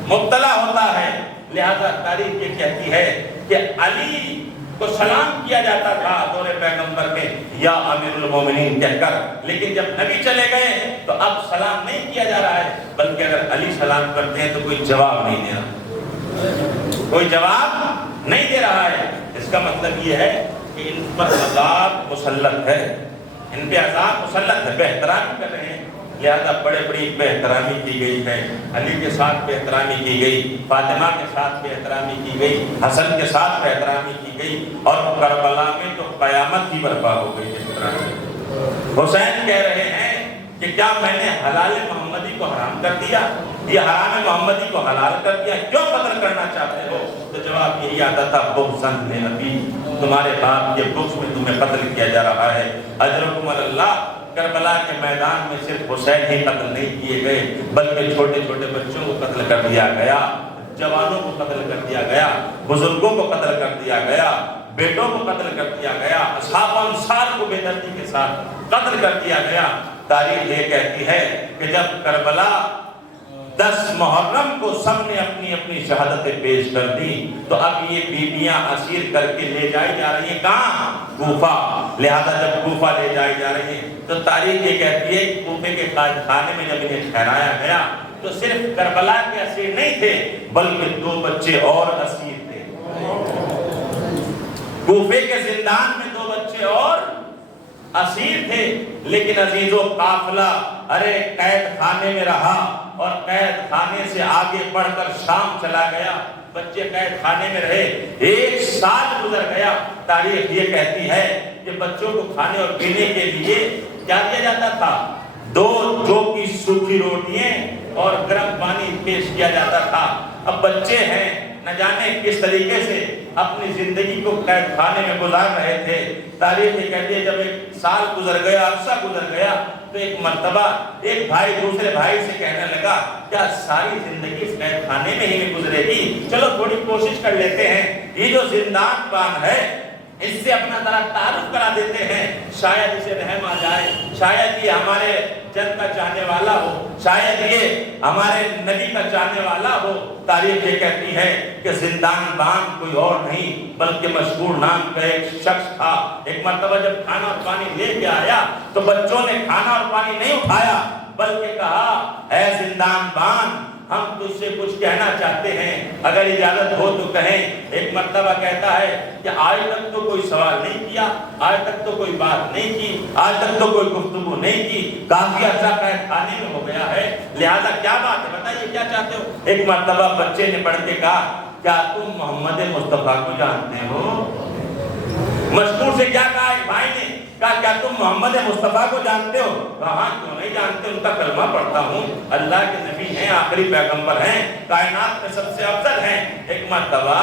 مبتلا ہوتا ہے۔ لہذا تاریخ یہ کہتی ہے کہ علی کو سلام کیا جاتا تھا دور پیغمبر میں یا امیر المومنین کہہ کر، لیکن جب نبی چلے گئے تو اب سلام نہیں کیا جا رہا ہے، بلکہ اگر علی سلام کرتے ہیں تو کوئی جواب نہیں دے رہا، کوئی جواب نہیں دے رہا ہے۔ اس کا مطلب یہ ہے کہ ان پر عذاب مسلط ہے، ان پہ عذاب مسلط ہے، بے احترامی کر رہے ہیں۔ لہذا بڑے بڑی بے احترامی کی گئی ہے، علی کے ساتھ بے احترامی کی گئی، فاطمہ کے ساتھ بے احترامی کی گئی، حسن کے ساتھ بے احترامی کی گئی، اور کربلا میں تو قیامت ہی برپا ہو گئی اس طرح سے۔ حسین کہہ رہے ہیں کہ کیا میں نے حلال محمدی کو حرام کر دیا، یہ حرام محمدی کو حلال کر دیا، کیوں قتل کرنا چاہتے ہو؟ تو جواب یہی آتا تھا بغضاً لنبی، تمہارے باپ کے بغض میں تمہیں قتل کیا جا رہا ہے۔ اجرکم اللہ، کربلا کے میدان میں صرف حسین ہی قتل نہیں کیے گئے بلکہ چھوٹے چھوٹے بچوں کو قتل کر دیا گیا، جوانوں کو قتل کر دیا گیا، بزرگوں کو قتل کر دیا گیا، بیٹوں کو قتل کر دیا گیا، اصحاب انصار کو بے دردی کے ساتھ قتل کر دیا گیا۔ تاریخ یہ کہتی ہے کہ جب کربلا 10 محرم کو سب نے اپنی اپنی شہادتیں پیش کر دی تو اب یہ بیویاں اسیر کر کے لے جائی جا رہی ہیں کہاں؟ کوفہ۔ لہذا جب کوفہ لے جائی جا رہی ہیں تو تاریخ یہ کہتی ہے کہ کوفے کے قائد خانے میں جب انہیں ٹھہرایا گیا تو صرف کربلا کے اسیر نہیں تھے بلکہ 2 بچے اور اسیر تھے۔ کوفے کے زندان میں 2 بچے اور اسیر تھے، لیکن عزیزو قافلہ ارے قید خانے میں رہا اور قید خانے سے آگے بڑھ کر شام چلا گیا، بچے قید خانے میں رہے، 1 سال گزر گیا۔ تاریخ یہ کہتی ہے کہ بچوں کو کھانے اور پینے کے لیے کیا دیا جاتا تھا؟ 2 جو کی سوکھی روٹیاں اور گرم پانی پیش کیا جاتا تھا۔ اب بچے ہیں، نہ جانے کس طریقے سے اپنی زندگی کو قید خانے میں گزار رہے تھے۔ تاریخ یہ کہتی ہے جب 1 سال گزر گیا، عرصہ گزر گیا تو ایک مرتبہ ایک بھائی دوسرے بھائی سے کہنے لگا گا کیا ساری زندگی اس قید خانے میں ہی گزرے گی؟ چلو تھوڑی کوشش کر لیتے ہیں، یہ جو زندان بان ہے اس سے اپنا ذرا تعارف کرا دیتے ہیں، شاید اسے رحم آ جائے، شاید یہ ہمارے جنت کا چاہنے والا ہو، شاید یہ ہمارے نبی کا چاہنے والا ہو۔ تاریخ یہ کہتی ہے کہ زندان بان کوئی اور نہیں بلکہ مشہور نام کا ایک شخص تھا۔ ایک مرتبہ جب کھانا اور پانی لے کے آیا تو بچوں نے کھانا اور پانی نہیں اٹھایا بلکہ کہا، اے زندان بان، ہم تجھ سے کچھ کہنا چاہتے ہیں، اگر اجازت ہو تو کہیں۔ ایک مرتبہ کہتا ہے کہ آج تک تو کوئی سوال نہیں کیا، آج تک تو کوئی بات نہیں کی، آج تک تو کوئی گفتگو نہیں کی، کافی عرصہ قید خانے میں ہو گیا ہے، لہذا کیا بات ہے، بتائیے کیا چاہتے ہو؟ ایک مرتبہ بچے نے پڑھ کے کہا، کیا تم محمد مصطفیٰ کو جانتے ہو؟ مشکور سے کیا کہا ایک بھائی نے؟ کہا کیا تم محمد مصطفیٰ کو جانتے ہو؟ کہا ہاں، کیوں نہیں جانتے، ان کا کلمہ پڑھتا ہوں، اللہ کے نبی ہیں، آخری پیغمبر ہیں، کائنات میں سب سے افضل ہیں۔ ایک مرتبہ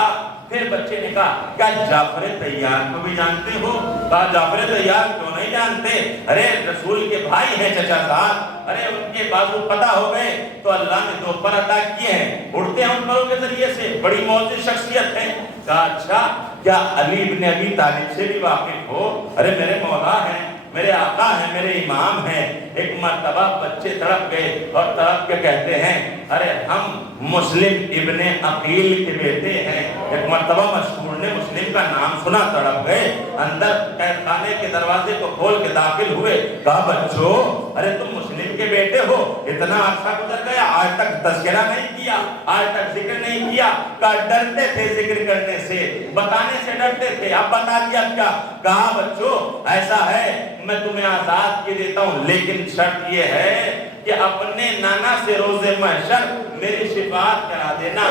پھر بچے نے کہا کیا جعفر طیار کو بھی جانتے ہو؟ کہا جعفر طیار کیوں نہیں جانتے، ارے رسول کے بھائی ہیں چچا صاحب، ارے ان کے بازو پتہ ہو گئے تو اللہ نے دو پر عطا کیے ہیں، اڑتے ہیں ان پروں کے ذریعے سے، بڑی معزز شخصیت ہے۔ کہا اچھا، کیا علی بن ابی طالب سے بھی واقف ہو؟ ارے میرے مولا ہیں، میرے آقا ہیں، میرے امام ہیں۔ ایک مرتبہ بچے تڑپ گئے اور تڑپ کے کہتے ہیں، ارے ہم مسلم ابن عقیل کے بیٹے ہیں۔ ایک مرتبہ مشہور نے مسلم کا نام سنا، تڑپ گئے، اندر قید خانے کے دروازے کو کھول کے داخل ہوئے۔ کہا بچوں، ارے تم مسلم کے بیٹے ہو، اتنا عرصہ گزر گیا، آج تک تذکرہ نہیں کیا، آج تک ذکر نہیں کیا۔ کہا ڈرتے تھے ذکر کرنے سے، بتانے سے ڈرتے تھے، اب بتا دیا کیا؟ کہا بچوں ایسا ہے، میں تمہیں آزاد کی دیتا ہوں، لیکن شرط یہ ہے کہ اپنے نانا سے روز محشر میری شفاعت کرا دینا۔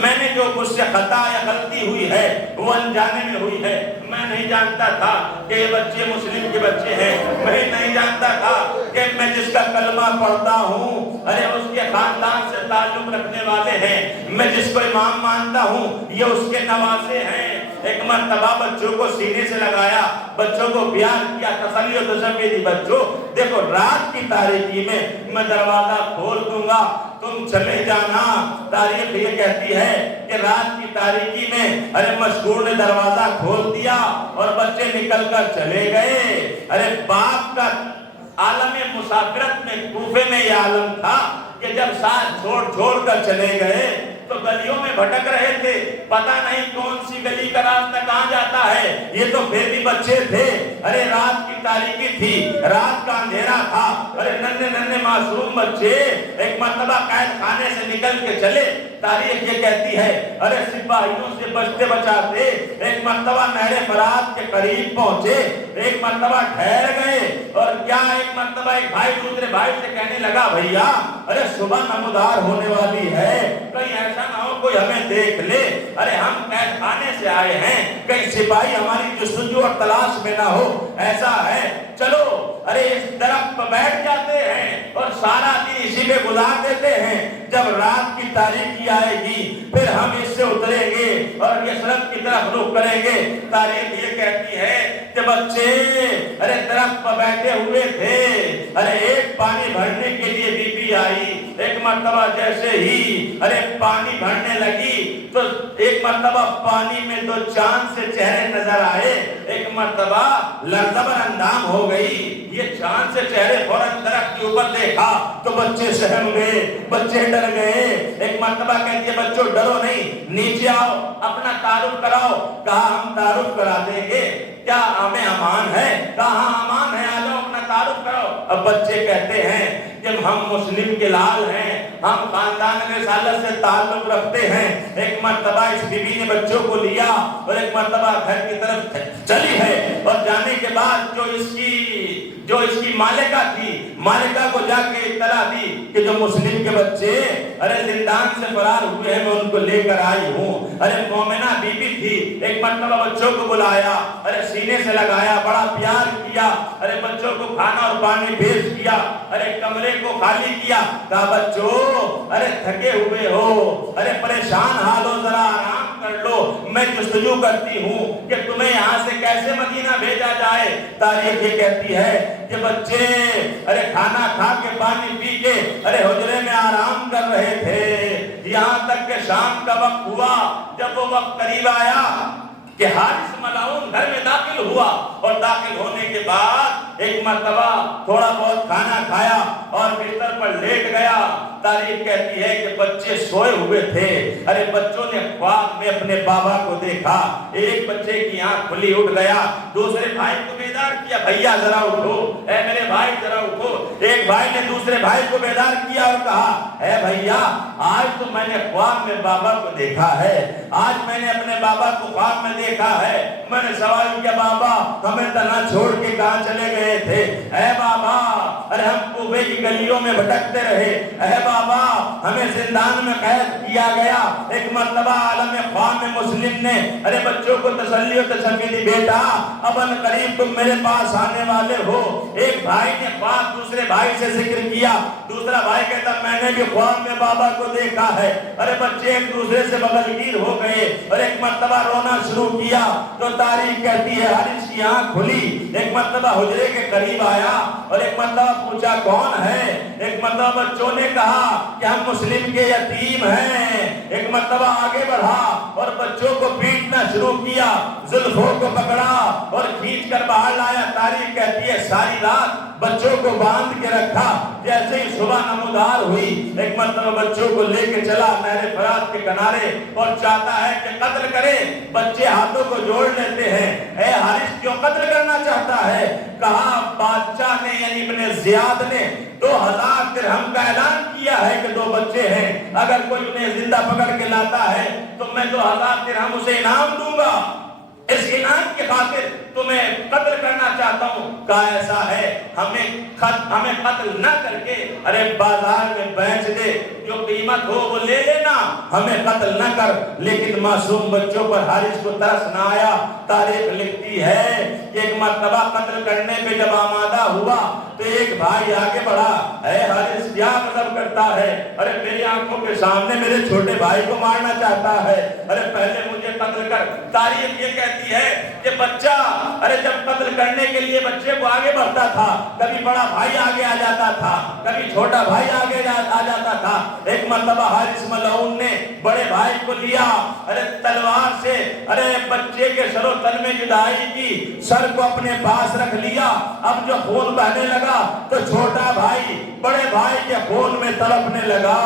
میں نے جو مجھ سے خطا یا غلطی ہوئی ہے وہ انجانے میں ہوئی ہے، میں نہیں جانتا تھا کہ یہ بچے مسلم کے بچے ہیں، میں نہیں جانتا تھا کہ میں جس کا کلمہ پڑھتا ہوں ارے اس کے خاندان سے تعلق رکھنے والے ہیں، میں جس کو امام مانتا ہوں یہ اس کے نواسے ہیں۔ ایک مرتبہ بچوں کو سینے سے لگایا، بچوں کو پیار کیا، تسلی و تشفی دی، بچوں دیکھو رات کی تاریکی میں دروازہ کھول دوں گا، تم چلے جانا۔ تاریخ یہ کہتی ہے کہ رات کی تاریکی میں ارے مشہور نے دروازہ کھول دیا اور بچے نکل کر چلے گئے۔ ارے باپ کا عالم مسافرت میں کوفے میں یہ عالم تھا کہ جب ساتھ چھوڑ کر چلے گئے تو گلیوں میں بھٹک رہے تھے، پتہ نہیں کون سی گلی کا راستہ کہاں جاتا ہے، یہ تو پھر بھی بچے تھے۔ ارے رات کی تاریکی تھی، رات کا اندھیرا تھا، ارے ننھے معصوم بچے ایک مرتبہ قید خانے سے نکل کے چلے۔ تاریخ یہ کہتی ہے ارے سپاہیوں سے بچتے بچاتے ایک مرتبہ نہر فرات کے قریب پہنچے، ایک مرتبہ ٹھہر گئے اور کیا ایک مرتبہ ایک بھائی دوسرے بھائی سے کہنے لگا، بھیا ارے صبح نمودار ہونے والی ہے، کہیں ایسا نہ ہو کوئی ہمیں دیکھ لے، ارے ہم قید خانے سے آئے ہیں، کہیں سپاہی ہماری جستجو اور تلاش میں نہ ہو، ایسا ہے چلو ارے اس درخت پر بیٹھ جاتے ہیں اور سارا دن اسی میں گزار دیتے ہیں، جب رات کی تاریکی آئے گی پھر ہم اس سے اتریں گے اور یہ سڑک کی طرف رخ کریں گے۔ تاریخ یہ کہتی ہے کہ بچے ارے درخت پر بیٹھے ہوئے تھے، ارے ایک پانی بھرنے کے لیے بی بی آئی، ایک مرتبہ جیسے ہی ارے پانی بھرنے لگی تو ایک مرتبہ پانی میں دو چاند سے چہرے نظر آئے، ایک مرتبہ لرزبر اندام ہو گئی، یہ چاند سے چہرے فوراً درخت کے اوپر دیکھا تو بچے سہم گئے، بچے ڈر گئے۔ ایک مرتبہ کہتی ہے بچوں ڈرو نہیں، نیچے آؤ اپنا تعارف کراؤ۔ کہا ہم تعارف کرا دیں گے، کیا ہمیں امان ہے؟ کہا ہاں امان ہے، آ جاؤ اپنا تعارف کراؤ۔ اب بچے کہتے ہیں کہ ہم مسلم کے لال ہیں، ہم خاندان رسالت سے تعلق رکھتے ہیں۔ ایک مرتبہ اس بی بی نے بچوں کو لیا اور ایک مرتبہ گھر کی طرف چلی ہے اور جانے کے بعد جو اس کی مالکہ تھی، مالکہ کو جا کے اطلاع دی کہ جو مسلم کے بچے ارے زندان سے فرار ہوئے ہیں میں ان کو لے کر آئی ہوں۔ ارے مومنہ بی بی تھی، ایک مرتبہ بچوں کو بلایا، ارے سینے سے لگایا، بڑا پیار کیا، ارے بچوں کو کھانا اور پانی بھیج دیا، ارے کمرے کو خالی کیا۔ کہا بچوں ارے تھکے ہوئے ہو، ارے پریشان حال ہو، ذرا آرام کر لو، میں جستجو کرتی ہوں کہ تمہیں یہاں سے کیسے مدینہ بھیجا جائے۔ تاریخ یہ کہتی ہے کہ بچے ارے کھانا کھا کے پانی پی کے ارے حجرے میں آرام کر رہے تھے، یہاں تک کہ شام کا وقت ہوا۔ جب وہ وقت قریب آیا کہ حارث ملعون گھر میں داخل ہوا، اور داخل ہونے کے بعد ایک مرتبہ تھوڑا بہت کھانا کھایا اور بستر پر لیٹ گیا۔ تاریخ کہتی ہے کہ بچے سوئے ہوئے تھے۔ ارے بچوں نے خواب میں اپنے بابا کو دیکھا۔ ایک بچے کی آنکھ کھلی، اٹھ گیا، دوسرے بھائی کو بیدار کیا، بھیا ذرا اٹھو، اے میرے بھائی ذرا اٹھو۔ ایک بھائی نے دوسرے بھائی کو بیدار کیا اور کہا، اے بھیا آج تو میں نے خواب میں بابا کو دیکھا ہے، آج میں نے اپنے بابا کو خواب میں دیکھا ہے۔ میں نے سوال کیا، بابا ہمیں تنہا چھوڑ کے کہاں چلے گئے تھے؟ اے بابا ارے ہم کوفے کی گلیوں میں بھٹکتے رہے، اے بابا ہمیں زندان میں قید کیا گیا۔ ایک مرتبہ عالم خواب میں مسلم نے ارے بچوں کو تسلی و تسلی دی، بیٹا اب ان قریب تم میرے پاس آنے والے ہو۔ ایک بھائی نے خواب دوسرے بھائی سے ذکر کیا، دوسرا بھائی کہتا میں نے بھی خواب میں بابا کو دیکھا ہے۔ ارے بچے ایک دوسرے سے بغلگیر ہو گئے اور ایک مرتبہ رونا شروع کیا۔ تو تاریخ کہتی ہے حارث کی آنکھ کھلی، ایک مرتبہ حجرے کے قریب آیا اور ایک مرتبہ پوچھا کون ہے؟ ایک مرتبہ بچوں نے کہا کہ ہم مسلم کے یتیم ہیں۔ ایک مرتبہ آگے بڑھا اور بچوں کو پیٹنا شروع کیا، زلفوں کو پکڑا اور کھینچ کر باہر لایا۔ تاریخ کہتی ہے ساری رات بچوں کو باندھ کے رکھا، جیسے ہی صبح نمودار ہوئی ایک مرتبہ بچوں کو لے کے چلا نہر فرات کے کنارے اور چاہتا ہے کہ قتل کرے۔ بچے ہاتھوں کو جوڑ لیتے ہیں، اے حارث کیوں قتل کرنا چاہتا ہے؟ کہا بادشاہ نے یعنی ابن زیاد نے 2000 درہم کا اعلان کیا ہے کہ 2 بچے ہیں، اگر کوئی انہیں زندہ پکڑ کے لاتا ہے تو میں 2000 درہم اسے انعام دوں گا، اس انعام کی خاطر تمہیں قتل کرنا چاہتا ہوں۔ کہا ایسا ہے ہمیں قتل نہ کر کے ارے بازار میں بیچ دے، جو قیمت ہو وہ لے لینا، ہمیں قتل نہ کر۔ لیکن معصوم بچوں پر حارث کو ترس نہ آیا۔ تاریخ لکھتی ہے کہ ایک مرتبہ قتل کرنے پہ جب آمادہ ہوا تو ایک بھائی آگے بڑھا، اے حارث کیا مطلب کرتا ہے؟ ارے میری آنکھوں کے سامنے میرے چھوٹے بھائی کو مارنا چاہتا ہے، ارے پہلے مجھے قتل کر۔ تاریخ یہ کہتی ہے کہ بچہ ارے جب قتل کرنے کے لیے بچے کو آگے بڑھتا تھا، کبھی بڑا بھائی آگے آ جاتا تھا، کبھی چھوٹا بھائی آگے آ جاتا تھا۔ ایک مرتبہ حارث ملعون نے بڑے بھائی کو لیا، ارے تلوار سے ارے بچے کے سر و تن میں جدائی کی، سر کو اپنے پاس رکھ لیا۔ اب جو خون بہنے لگا تو چھوٹا بھائی بڑے بھائی کے خون میں تڑپنے لگا،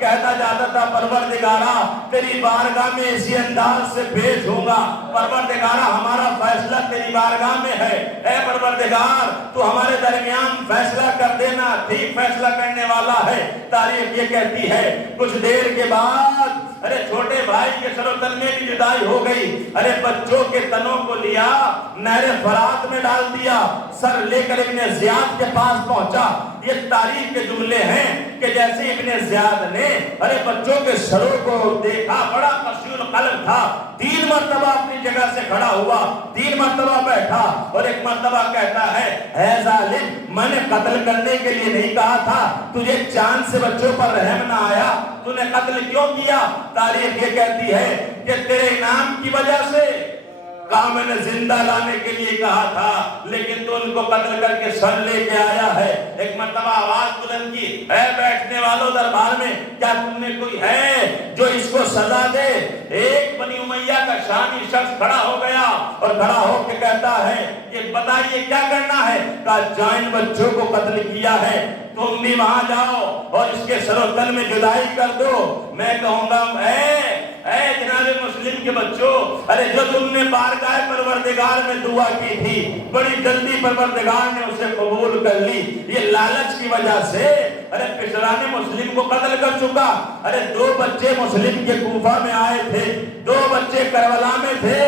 کہتا جاتا تھا پروردگارا تیری بارگاہ میں اسی انداز سے پیش ہوں گا، پروردگارا ہمارا فیصلہ تیری بارگاہ میں ہے، اے پروردگار تو ہمارے درمیان فیصلہ کر دینا، ٹھیک فیصلہ کرنے والا ہے۔ تاریخ یہ کہتی ہے کچھ دیر کے بعد ارے چھوٹے بھائی کے سر و تن میں بھی جدائی ہو گئی، ارے بچوں کے تنوں کو لیا نہر فرات میں ڈال دیا، سر لے کر ابن زیاد کے پاس پہنچا۔ یہ تاریخ کے جملے ہیں کہ جیسے ابن زیاد نے ارے بچوں کے سروں کو دیکھا، بڑا قسیل قلب تھا، 3 مرتبہ اپنی جگہ سے کھڑا ہوا، 3 مرتبہ بیٹھا اور ایک مرتبہ کہتا ہے اے ظالم میں نے قتل کرنے کے لیے نہیں کہا تھا، تجھے چاند سے بچوں پر رحم نہ آیا، تو نے قتل کیوں کیا؟ تاریخ یہ کہتی ہے کہ تیرے انعام کی وجہ سے کہا میں نے زندہ لانے کے لیے کہا تھا، لیکن تو ان کو قتل کر کے سر لے کے آیا ہے۔ ایک مرتبہ آواز بلند کی، اے بیٹھنے والوں دربار میں کیا تم میں کوئی ہے جو اس کو سزا دے؟ ایک بنی امیہ کا شامی شخص کھڑا ہو گیا اور کھڑا ہو کے کہتا ہے کہ بتائیے کیا کرنا ہے؟ کہا جائن بچوں کو قتل کیا ہے، تم بھی وہاں جاؤ اور اس کے سر و تن میں جدائی کر دو۔ میں کہوں گا اے جناب مسلم کے بچوں، ارے جو تم نے بارگاہ پروردگار میں دعا کی تھی بڑی جلدی پروردگار نے اسے قبول کر لی، یہ لالچ کی وجہ سے ارے پشرانے مسلم کو قتل کر چکا۔ ارے 2 بچے مسلم کے کوفہ میں آئے تھے، 2 بچے کربلا میں تھے،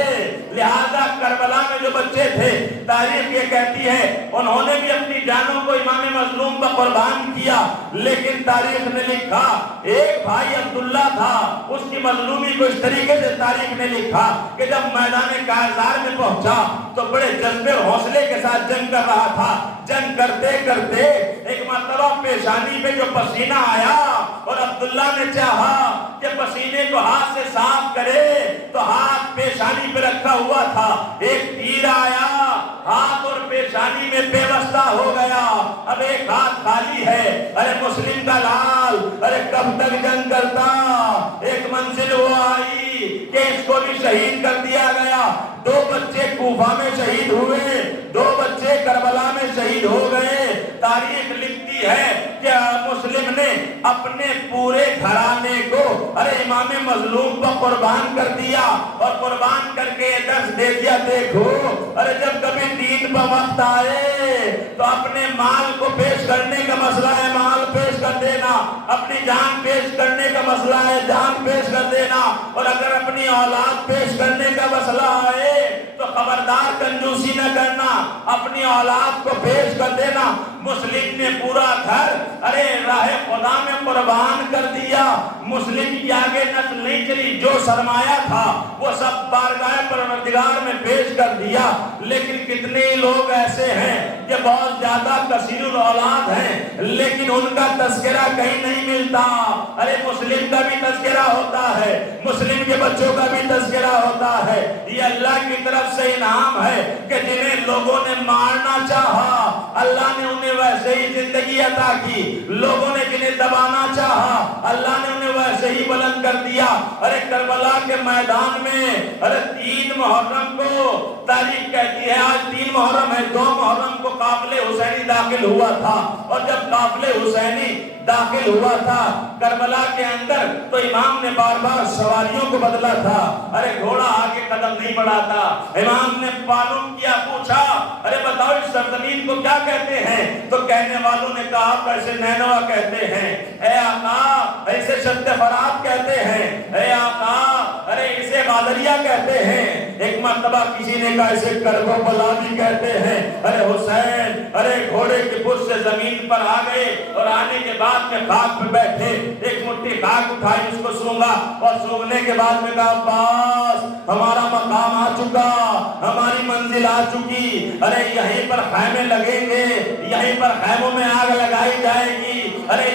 لہذا کربلا میں جو بچے تھے تاریخ یہ کہتی ہے انہوں نے بھی اپنی جانوں کو امام مظلوم پر قربان کیا، لیکن تاریخ نے لکھا ایک بھائی عبداللہ تھا، اس کی مظلومی کو اس طریقے سے تاریخ نے لکھا کہ جب میدان کارزار میں پہنچا تو بڑے جذبے اور حوصلے کے ساتھ جنگ کر رہا تھا، جنگ کرتے کرتے ایک مرتبہ پیشانی پہ جو پسینہ آیا اور عبداللہ نے چاہا کہ پسینے کو ہاتھ سے صاف کرے تو ہاتھ پیشانی پہ رکھا ہوا تھا، ایک تیر آیا ہاتھ اور پیشانی میں پیوستہ ہو گیا، اب ایک ہاتھ خالی ہے۔ ارے مسلم کا لال ارے کب کب تک جنگ کرتا؟ ایک منزل وہ آئی کہ اس کو بھی شہید کر دیا گیا. 2 بچے کوفہ میں شہید ہوئے, 2 بچے کربلا میں شہید ہو گئے. تاریخ لکھتی ہے کہ مسلم نے اپنے پورے گھرانے کو امام مظلوم پر قربان کر دیا, اور قربان کر کے درس دے دیا, دیکھو جب کبھی دین پر وقت آئے تو اپنے مال کو پیش کرنے کا مسئلہ ہے, مال پیش کر دینا. اپنی جان پیش کرنے کا مسئلہ ہے, جان پیش کر دینا. اور اگر اپنی اولاد پیش کرنے کا مسئلہ آئے تو خبردار کنجوسی نہ کرنا, اپنی اولاد کو پیش کر دینا. مسلم نے پورا گھر راہ خدا میں قربان کر دیا. مسلم کی آگے نسل نہیں چلی, جو سرمایہ تھا وہ سب بارگاہ پروردگار میں پیش کر دیا. لیکن کتنے لوگ ایسے ہیں کہ بہت زیادہ کثیر الاولاد ہیں لیکن ان کا تذکرہ کہیں نہیں ملتا. مسلم کا بھی تذکرہ ہوتا ہے, مسلم کے بچوں کا بھی تذکرہ ہوتا ہے. یہ اللہ کی طرف سے انعام ہے کہ جنہیں لوگوں نے مارنا چاہا اللہ نے انہیں ویسے ہی زندگی عطا کی, لوگوں نے جنہیں دبانا چاہا اللہ نے انہیں ویسے ہی بلند کر دیا. کربلا کے میدان میں 3 محرم کو تاریخ کہتی ہے, آج 3 محرم ہے, 2 محرم کو قافلے حسینی داخل ہوا تھا. اور جب قافلے حسینی داخل ہوا تھا کربلا کے اندر تو امام نے بار بار سواریوں کو بدلا تھا. گھوڑا آگے قدم نہیں بڑھاتا. امام نے معلوم کیا, پوچھا بتاؤ اس سرزمین کو کیا کہتے ہیں؟ تو کہنے والوں نے کہا ایسے نینوا کہتے ہیں, اے آقا ایسے شد فرات کہتے ہیں, اے آقا اسے غادریہ کہتے ہیں. ایک مرتبہ کسی نے کہا اسے کرب و بلا بھی کہتے ہیں. حسین گھوڑے کے پشت سے زمین پر آ گئے اور آنے کے بعد میں خاک پہ بیٹھے, ایک مٹھی خاک اٹھائی, اس کو سونگا اور سونگنے کے بعد میں کہا عباس ہمارا مقام آ چکا, ہماری منزل آ چکی. یہیں پر خیمے لگیں گے, یہیں پر خیموں میں آگ لگائی جائے گی,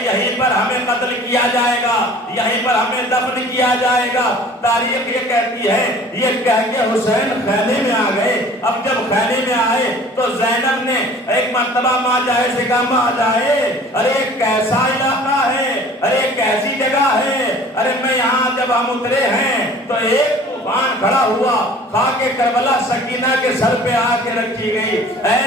یہیں پر ہمیں قتل کیا جائے گا, یہیں پر ہمیں دفن کیا جائے گا. تاریخ یہ کہتی ہے یہ کہہ کے حسین خیمے میں آ گئے. اب جب خیمے میں آئے تو زینب نے ایک مرتبہ ماں جائے سے کہا ماں جائے کیسا علاقہ ہے, کیسی جگہ ہے. میں یہاں جب ہم اترے ہیں تو ایک طوفان کھڑا ہوا, خاک کربلا سکینہ کے سر پہ آ کے رکھی گئی. اے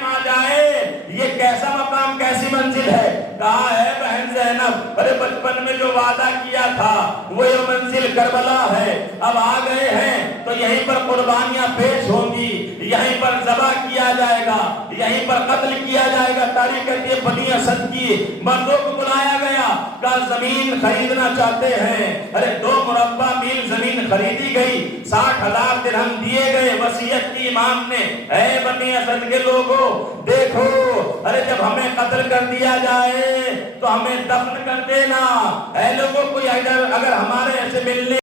ماں جائے یہ کیسا مقام, کیسی منزل ہے؟ کہا ہے بہن زینب بچپن میں جو وعدہ کیا تھا وہ یہ منزل کربلا ہے. اب آ گئے ہیں تو یہیں پر قربانیاں پیش ہوں گی, یہیں پر ذبح کیا جائے گا, یہیں پر قتل کیا جائے گا. تاریخ کہتی ہے بنی اسد کی مردوں کو بلایا گیا, کہا زمین خریدنا چاہتے ہیں. 2 مربع میل زمین خریدی گئی, 60,000 درہم دیے گئے. وصیت کی امام نے, اے بنی اسد کے لوگوں دیکھو جب ہمیں قتل کر دیا جائے تو ہمیں دفن کر دینا. اے لوگوں کوئی اگر ہمارے ایسے ملنے